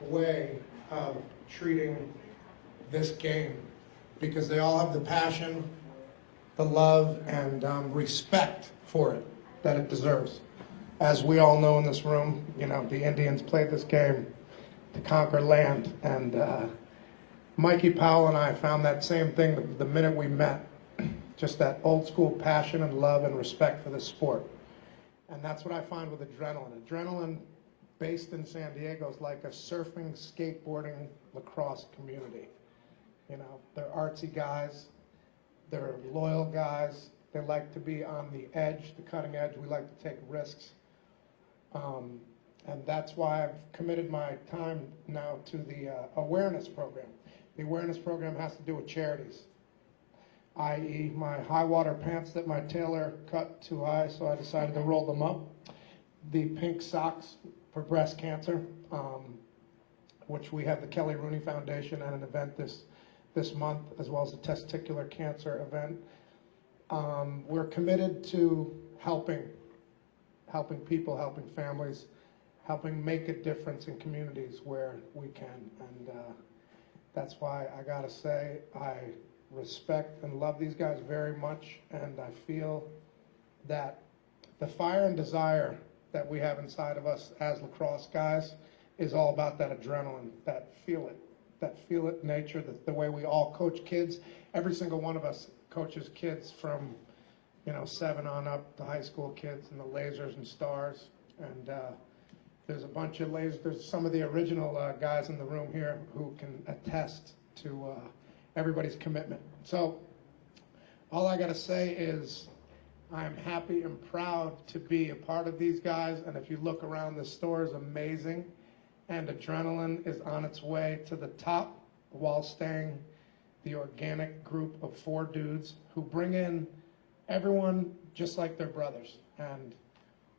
way of treating this game, because they all have the passion, the love, and respect for it that it deserves. As we all know in this room, you know, the Indians played this game to conquer land, and Mikey Powell and I found that same thing the minute we met, just that old school passion and love and respect for the sport. And that's what I find with Adrenaline. Adrenaline, based in San Diego, is like a surfing, skateboarding, lacrosse community. You know, they're artsy guys, they're loyal guys, they like to be on the edge, the cutting edge. We like to take risks. And that's why I've committed my time now to the awareness program. The awareness program has to do with charities, i.e. my high water pants that my tailor cut too high, so I decided to roll them up. The pink socks for breast cancer, which we have the Kelly Rooney Foundation and an event this month, as well as a testicular cancer event. We're committed to helping people, helping families, helping make a difference in communities where we can. And that's why I gotta say, I respect and love these guys very much, and I feel that the fire and desire that we have inside of us as lacrosse guys is all about that adrenaline, that feel it nature, the way we all coach kids. Every single one of us coaches kids from, 7 on up to high school kids and the lasers and stars. And there's a bunch of lasers. There's some of the original guys in the room here who can attest to everybody's commitment. So all I got to say is I'm happy and proud to be a part of these guys. And if you look around, the store is amazing. And Adrenaline is on its way to the top while staying the organic group of 4 dudes who bring in everyone just like their brothers. And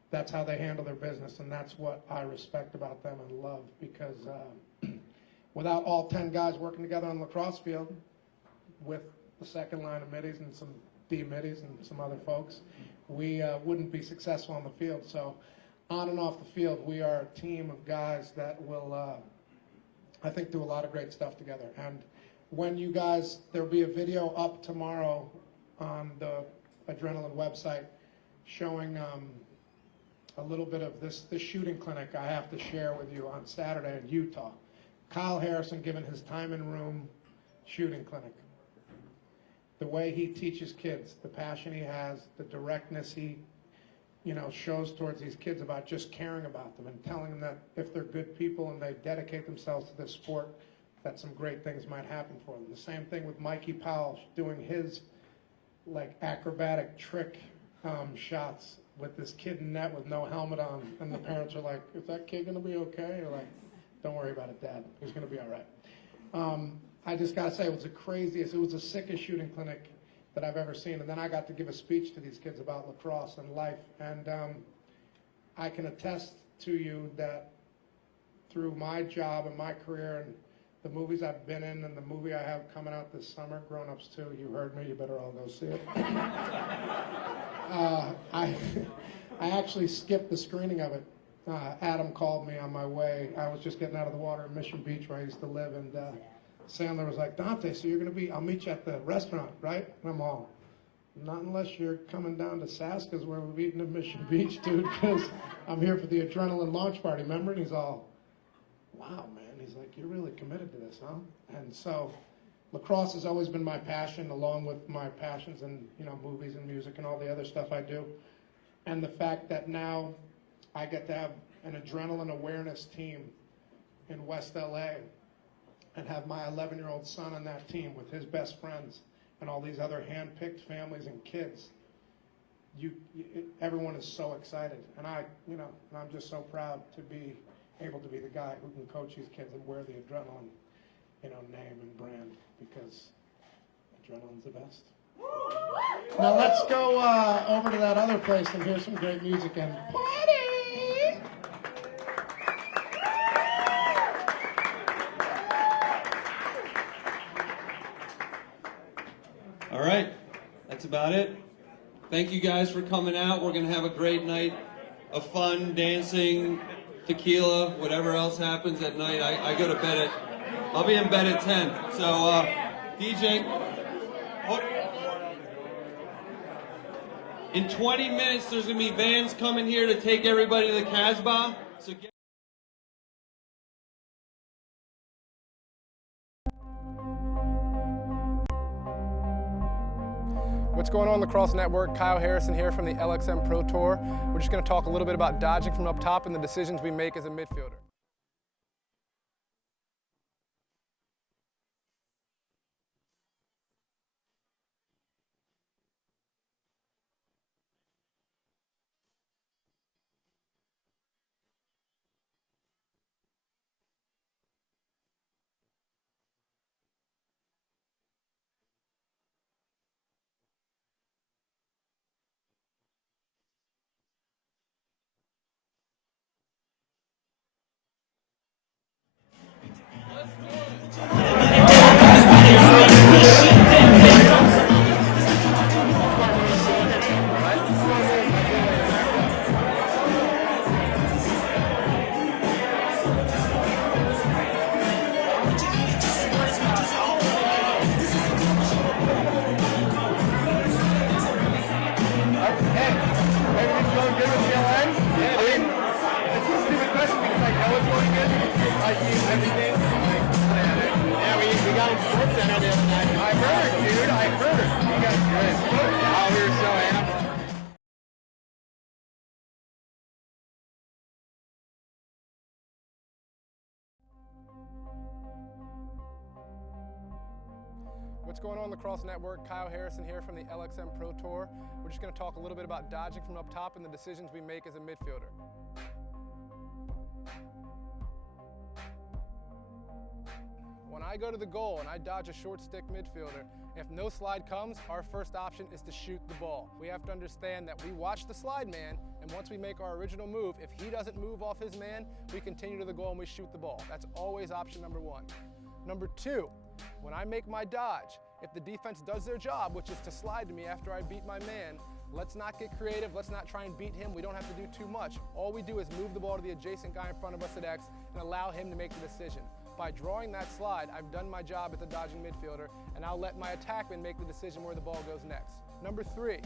that's how they handle their business. And that's what I respect about them and love, because without all 10 guys working together on the lacrosse field with the second line of middies and some D middies and some other folks, we wouldn't be successful on the field. So on and off the field, we are a team of guys that will, I think, do a lot of great stuff together. And when you guys, there'll be a video up tomorrow on the Adrenaline website showing a little bit of this shooting clinic I have to share with you on Saturday in Utah. Kyle Harrison giving his time in room shooting clinic. The way he teaches kids, the passion he has, the directness he shows towards these kids about just caring about them and telling them that if they're good people and they dedicate themselves to this sport, that some great things might happen for them. The same thing with Mikey Powell doing his acrobatic trick shots with this kid in net with no helmet on, and the parents are like, is that kid gonna be okay? You're like, don't worry about it, Dad, he's gonna be all right. I just got to say, it was the craziest, it was the sickest shooting clinic that I've ever seen. And then I got to give a speech to these kids about lacrosse and life. And I can attest to you that through my job and my career and the movies I've been in and the movie I have coming out this summer, Grown Ups 2, you heard me, you better all go see it. I actually skipped the screening of it. Adam called me on my way. I was just getting out of the water in Mission Beach where I used to live, and Sandler was like, Dante, so you're going to be, I'll meet you at the restaurant, right? And I'm all, not unless you're coming down to Saska's where we're eating in Mission Beach, dude, because I'm here for the adrenaline launch party, remember? And he's all, wow, man. He's like, you're really committed to this, huh? And so lacrosse has always been my passion, along with my passions in, movies and music and all the other stuff I do. And the fact that now I get to have an adrenaline awareness team in West LA and have my 11-year-old son on that team with his best friends and all these other hand-picked families and kids. Everyone is so excited. And I'm just so proud to be able to be the guy who can coach these kids and wear the adrenaline, name and brand, because adrenaline's the best. Now let's go over to that other place and hear some great music and party! All right, that's about it. Thank you guys for coming out. We're going to have a great night of fun, dancing, tequila, whatever else happens at night. I go to bed I'll be in bed at 10. So, DJ, in 20 minutes, there's going to be vans coming here to take everybody to the Casbah. So get What's going on, Lacrosse Network? Kyle Harrison here from the LXM Pro Tour. We're just going to talk a little bit about dodging from up top and the decisions we make as a midfielder. What's going on, Lacrosse Network? Kyle Harrison here from the LXM Pro Tour. We're just going to talk a little bit about dodging from up top and the decisions we make as a midfielder. When I go to the goal and I dodge a short stick midfielder, if no slide comes, our first option is to shoot the ball. We have to understand that we watch the slide man, and once we make our original move, if he doesn't move off his man, we continue to the goal and we shoot the ball. That's always option number one. Number two, when I make my dodge, if the defense does their job, which is to slide to me after I beat my man, let's not get creative, let's not try and beat him, we don't have to do too much. All we do is move the ball to the adjacent guy in front of us at X and allow him to make the decision. By drawing that slide, I've done my job as a dodging midfielder, and I'll let my attackman make the decision where the ball goes next. Number three,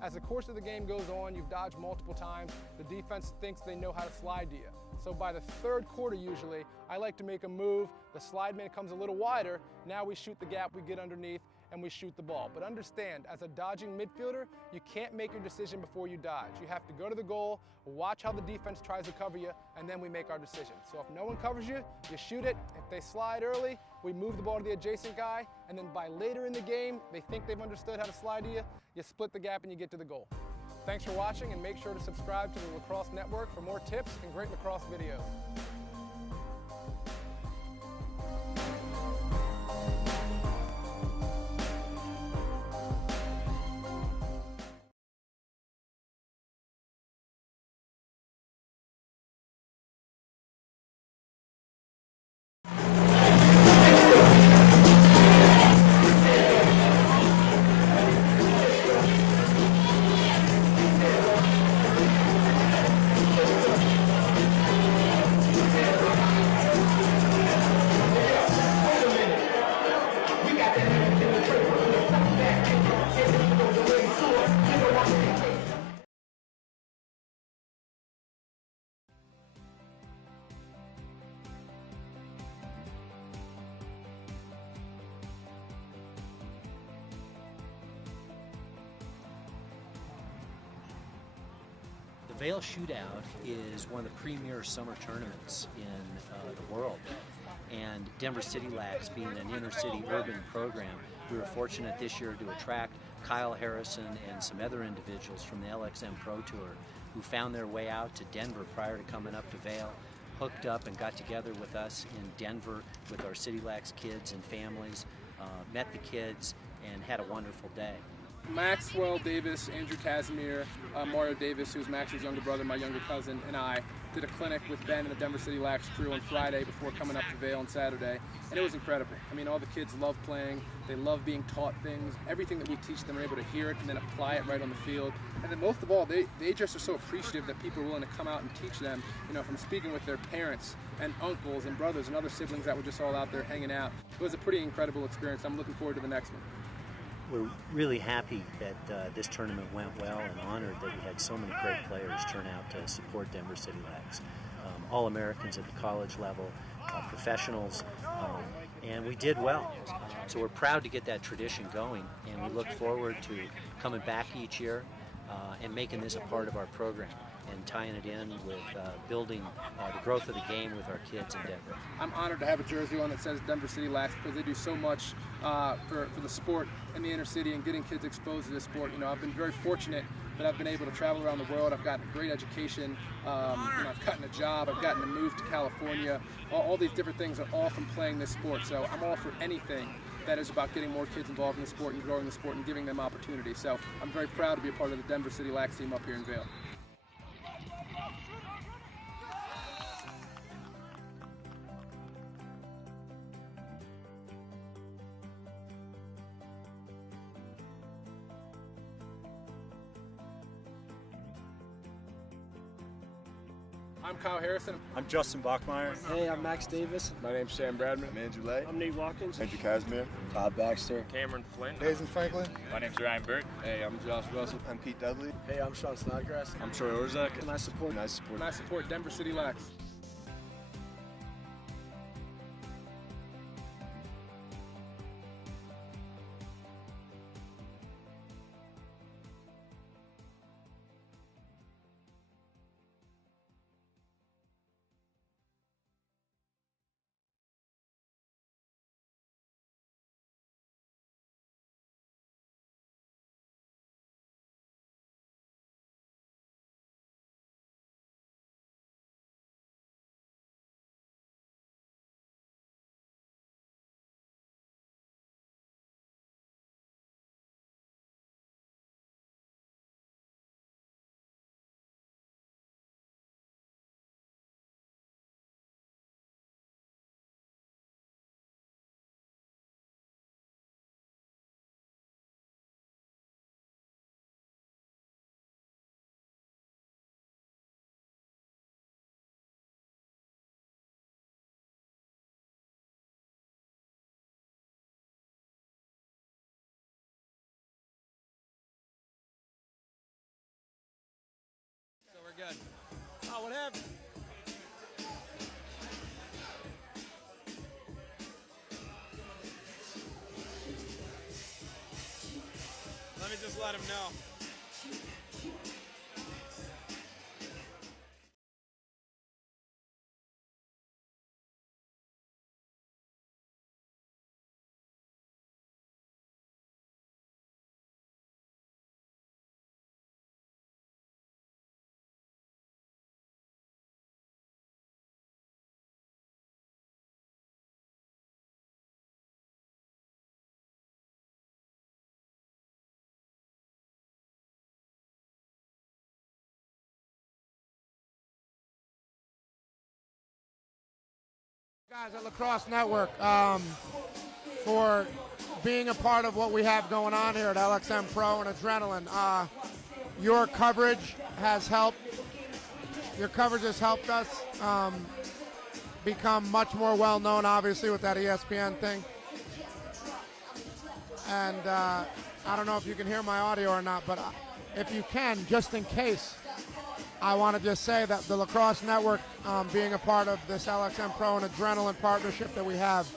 as the course of the game goes on, you've dodged multiple times, the defense thinks they know how to slide to you. So by the third quarter usually, I like to make a move, the slide man comes a little wider, now we shoot the gap, we get underneath, and we shoot the ball. But understand, as a dodging midfielder, you can't make your decision before you dodge. You have to go to the goal, watch how the defense tries to cover you, and then we make our decision. So if no one covers you, you shoot it. If they slide early, we move the ball to the adjacent guy, and then by later in the game, they think they've understood how to slide to you, you split the gap and you get to the goal. Thanks for watching, and make sure to subscribe to the Lacrosse Network for more tips and great lacrosse videos. Vail Shootout is one of the premier summer tournaments in the world. And Denver City Lax being an inner-city urban program, we were fortunate this year to attract Kyle Harrison and some other individuals from the LXM Pro Tour who found their way out to Denver prior to coming up to Vail, hooked up and got together with us in Denver with our City Lax kids and families, met the kids, and had a wonderful day. Maxwell Davis, Andrew Casmir, Mario Davis, who's Max's younger brother, my younger cousin, and I did a clinic with Ben and the Denver City Lax crew on Friday before coming up to Vail on Saturday, and it was incredible. I mean, all the kids love playing, they love being taught things, everything that we teach them, are able to hear it and then apply it right on the field. And then most of all, they just are so appreciative that people are willing to come out and teach them, you know, from speaking with their parents and uncles and brothers and other siblings that were just all out there hanging out. It was a pretty incredible experience. I'm looking forward to the next one. We're really happy that this tournament went well and honored that we had so many great players turn out to support Denver City Lax. All Americans at the college level, professionals, and we did well. So we're proud to get that tradition going, and we look forward to coming back each year and making this a part of our program and tying it in with building the growth of the game with our kids in Denver. I'm honored to have a jersey on that says Denver City Lax because they do so much for the sport in the inner city and getting kids exposed to the sport. You know, I've been very fortunate that I've been able to travel around the world. I've gotten a great education. You know, I've gotten a job. I've gotten to move to California. All these different things are all from playing this sport. So I'm all for anything that is about getting more kids involved in the sport and growing the sport and giving them opportunities. So I'm very proud to be a part of the Denver City Lax team up here in Vail. I'm Kyle Harrison. I'm Justin Bachmeyer. Hey, I'm Max Davis. My name's Sam Bradman. I'm Andrew Lay. I'm Nate Watkins. Andrew Casmir. Todd Baxter. Cameron Flynn. Hazen Franklin. My name's Ryan Burt. Hey, I'm Josh Russell. I'm Pete Dudley. Hey, I'm Sean Snodgrass. I'm Troy Orzak. And I support. And I support Denver City Lax. We're good. Oh, what happened? Let me just let him know. Guys at Lacrosse Network, for being a part of what we have going on here at LXM Pro and Adrenaline. Your coverage has helped. Your coverage has helped us become much more well known, obviously, with that ESPN thing. And I don't know if you can hear my audio or not, but if you can, just in case, I want to just say that the Lacrosse Network, being a part of this LXM Pro and Adrenaline partnership that we have,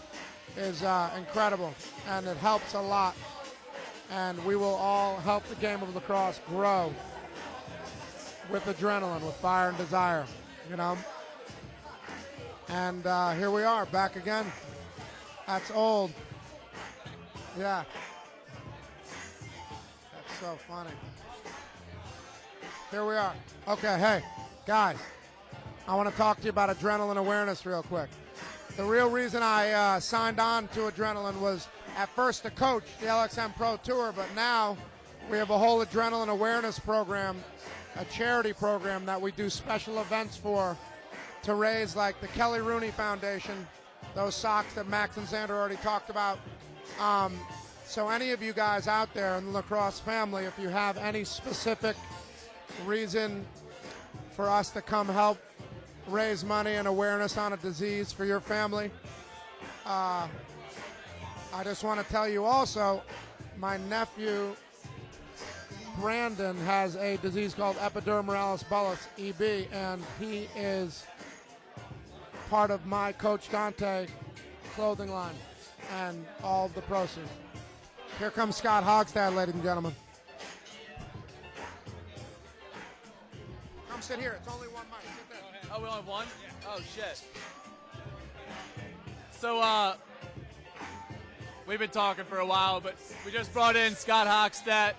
is incredible, and it helps a lot. And we will all help the game of lacrosse grow. with adrenaline, with fire and desire, you know. And here we are, back again. That's old. Yeah. That's so funny. Here we are. Okay, hey, guys, I want to talk to you about adrenaline awareness real quick. The real reason I signed on to adrenaline was at first to coach the LXM Pro Tour, but now we have a whole adrenaline awareness program, a charity program that we do special events for to raise, like the Kelly Rooney Foundation, those socks that Max and Xander already talked about. So any of you guys out there in the Lacrosse family, if you have any specific reason for us to come help raise money and awareness on a disease for your family, I just want to tell you also, my nephew Brandon has a disease called epidermolysis bullous, EB, and he is part of my Coach Dante clothing line and all of the proceeds. Here comes Scott Hawkstead, ladies and gentlemen. Come sit here. It's only one mic. Sit there. Oh, we only have one? Yeah. Oh, shit. So, we've been talking for a while, but we just brought in Scott Hawkstead.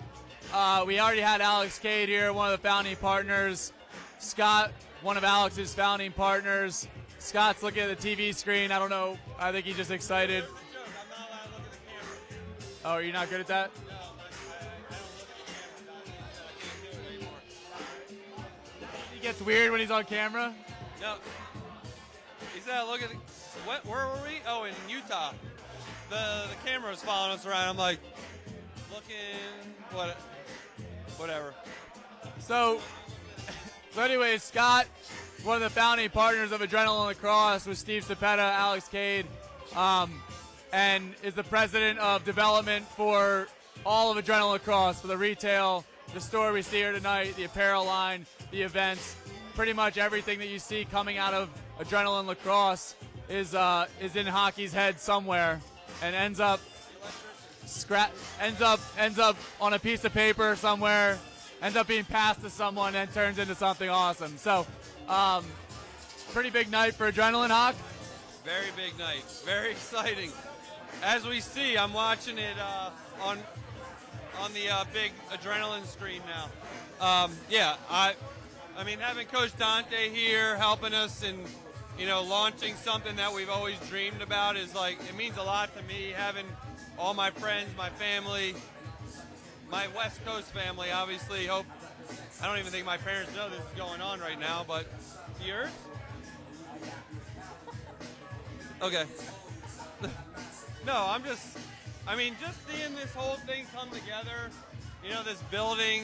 We already had Alex Cade here, one of the founding partners. Scott, one of Alex's founding partners. Scott's looking at the TV screen. I don't know. I think he's just excited. Oh, are you not good at that? He gets weird when he's on camera. No. He said, look at the, where were we? Oh, in Utah. The camera was following us around. I'm like, looking, whatever. So anyways, Scott, one of the founding partners of Adrenaline Lacrosse with Steve Cepeda, Alex Cade, and is the president of development for all of Adrenaline Lacrosse, for the retail, the store we see here tonight, the apparel line, the events, pretty much everything that you see coming out of Adrenaline Lacrosse is in hockey's head somewhere, and ends up on a piece of paper somewhere, ends up being passed to someone, and turns into something awesome. So, pretty big night for Adrenaline, Hawk. Very big night. Very exciting. As we see, I'm watching it on the big Adrenaline screen now. Yeah, I mean, having Coach Dante here helping us and, launching something that we've always dreamed about is like, it means a lot to me, having all my friends, my family, my West Coast family, obviously. I don't even think my parents know this is going on right now, but yours? Okay. No, just seeing this whole thing come together, this building,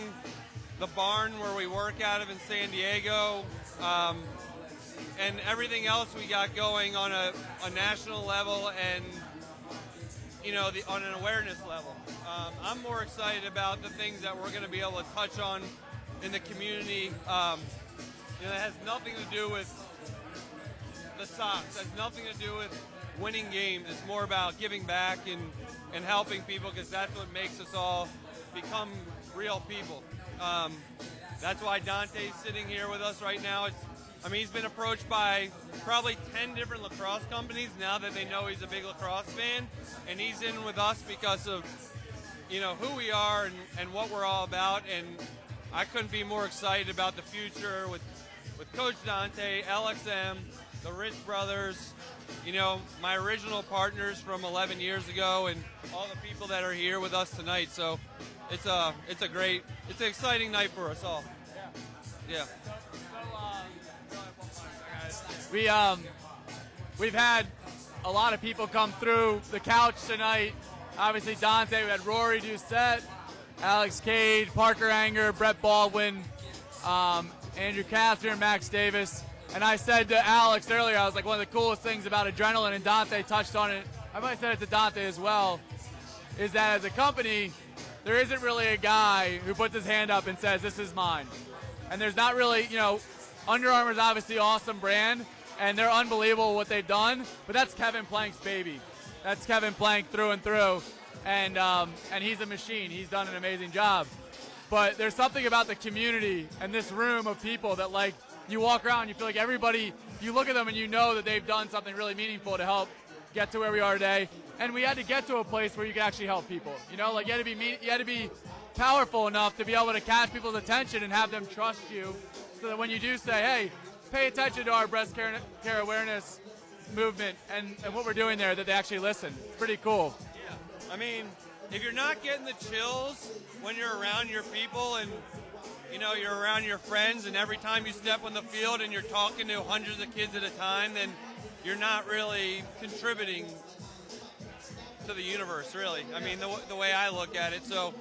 the barn where we work out of in San Diego, and everything else we got going on a national level and, on an awareness level. I'm more excited about the things that we're going to be able to touch on in the community. That has nothing to do with the Sox, has nothing to do with winning games. It's more about giving back and helping people, because that's what makes us all become real people. That's why Dante's sitting here with us right now. He's been approached by probably 10 different lacrosse companies now that they know he's a big lacrosse fan, and he's in with us because of who we are and what we're all about. And I couldn't be more excited about the future with Coach Dante, LXM, the Ritz brothers, my original partners from 11 years ago, and all the people that are here with us tonight. So it's an exciting night for us all. Yeah. We've had a lot of people come through the couch tonight. Obviously Dante, we had Rory Duet, Alex Cade, Parker Anger, Brett Baldwin, Andrew Casmir, Max Davis. And I said to Alex earlier, I was like, one of the coolest things about Adrenaline, and Dante touched on it, I might have said it to Dante as well, is that as a company, there isn't really a guy who puts his hand up and says, this is mine. And there's not really, Under Armour's obviously an awesome brand, and they're unbelievable what they've done, but that's Kevin Plank's baby. That's Kevin Plank through and through, and he's a machine. He's done an amazing job. but there's something about the community and this room of people that, like, you walk around and you feel like everybody, you look at them and you know that they've done something really meaningful to help get to where we are today. And we had to get to a place where you could actually help people. You know, like you had to be powerful enough to be able to catch people's attention and have them trust you, so that when you do say, hey, pay attention to our breast care awareness movement and what we're doing there, that they actually listen. It's pretty cool. Yeah. I mean, if you're not getting the chills when you're around your people and, you know, you're around your friends, and every time you step on the field and you're talking to hundreds of kids at a time, then you're not really contributing to the universe, really. I mean, the way I look at it. So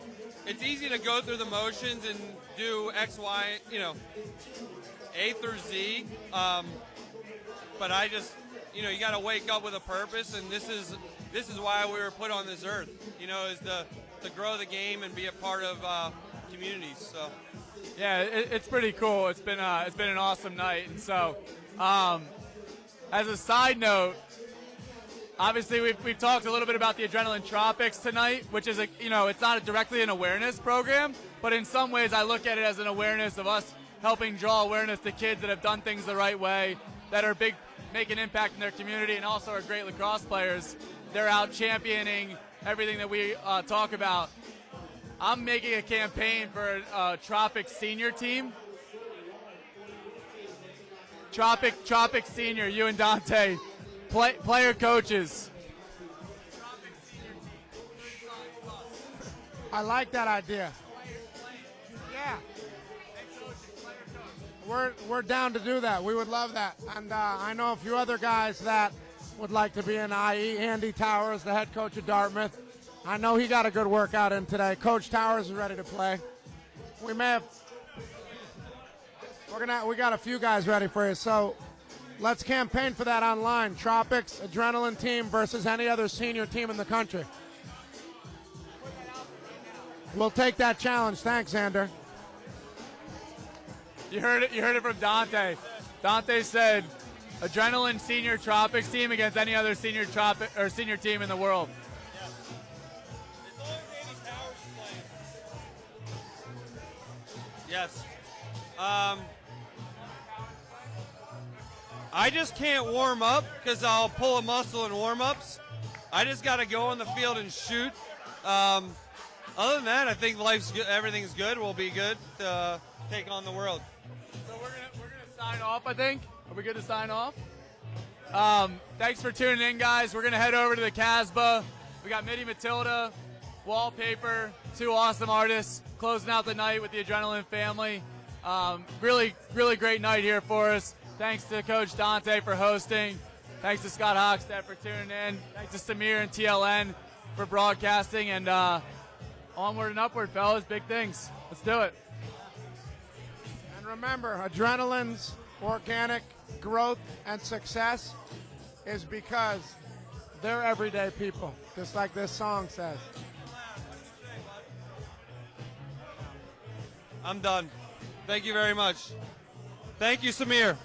it's easy to go through the motions and do X, Y, you know, A through Z. But I just, you know, you got to wake up with a purpose, and this is why we were put on this earth. You know, is to grow the game and be a part of communities. So. Yeah, it's pretty cool. It's been an awesome night. And so, as a side note, obviously we've talked a little bit about the Adrenaline Tropics tonight, which is it's not directly an awareness program, but in some ways I look at it as an awareness of us helping draw awareness to kids that have done things the right way, that are making impact in their community, and also are great lacrosse players. They're out championing everything that we talk about. I'm making a campaign for a Tropic senior team. Tropic senior, you and Dante, player coaches. I like that idea. Yeah. We're down to do that. We would love that. And I know a few other guys that would like to be in IE. Andy Towers, the head coach of Dartmouth. I know he got a good workout in today. Coach Towers is ready to play. We got a few guys ready for you. So let's campaign for that online. Tropics Adrenaline team versus any other senior team in the country. We'll take that challenge. Thanks, Xander. You heard it from Dante. Dante said Adrenaline senior Tropics team against any other senior team in the world. Yes. I just can't warm up because I'll pull a muscle in warm-ups. I just got to go on the field and shoot. Other than that, I think life's good. Everything's good. We'll be good to take on the world. So we're gonna sign off, I think. Are we good to sign off? Thanks for tuning in, guys. We're gonna head over to the Casbah. We got Mitty Matilda, Wallpaper, two awesome artists closing out the night with the Adrenaline family. Really, really great night here for us. Thanks to Coach Dante for hosting. Thanks to Scott Hawkstead for tuning in. Thanks to Samir and TLN for broadcasting. And onward and upward, fellas. Big things. Let's do it. And remember, Adrenaline's organic growth and success is because they're everyday people, just like this song says. I'm done. Thank you very much. Thank you, Samir.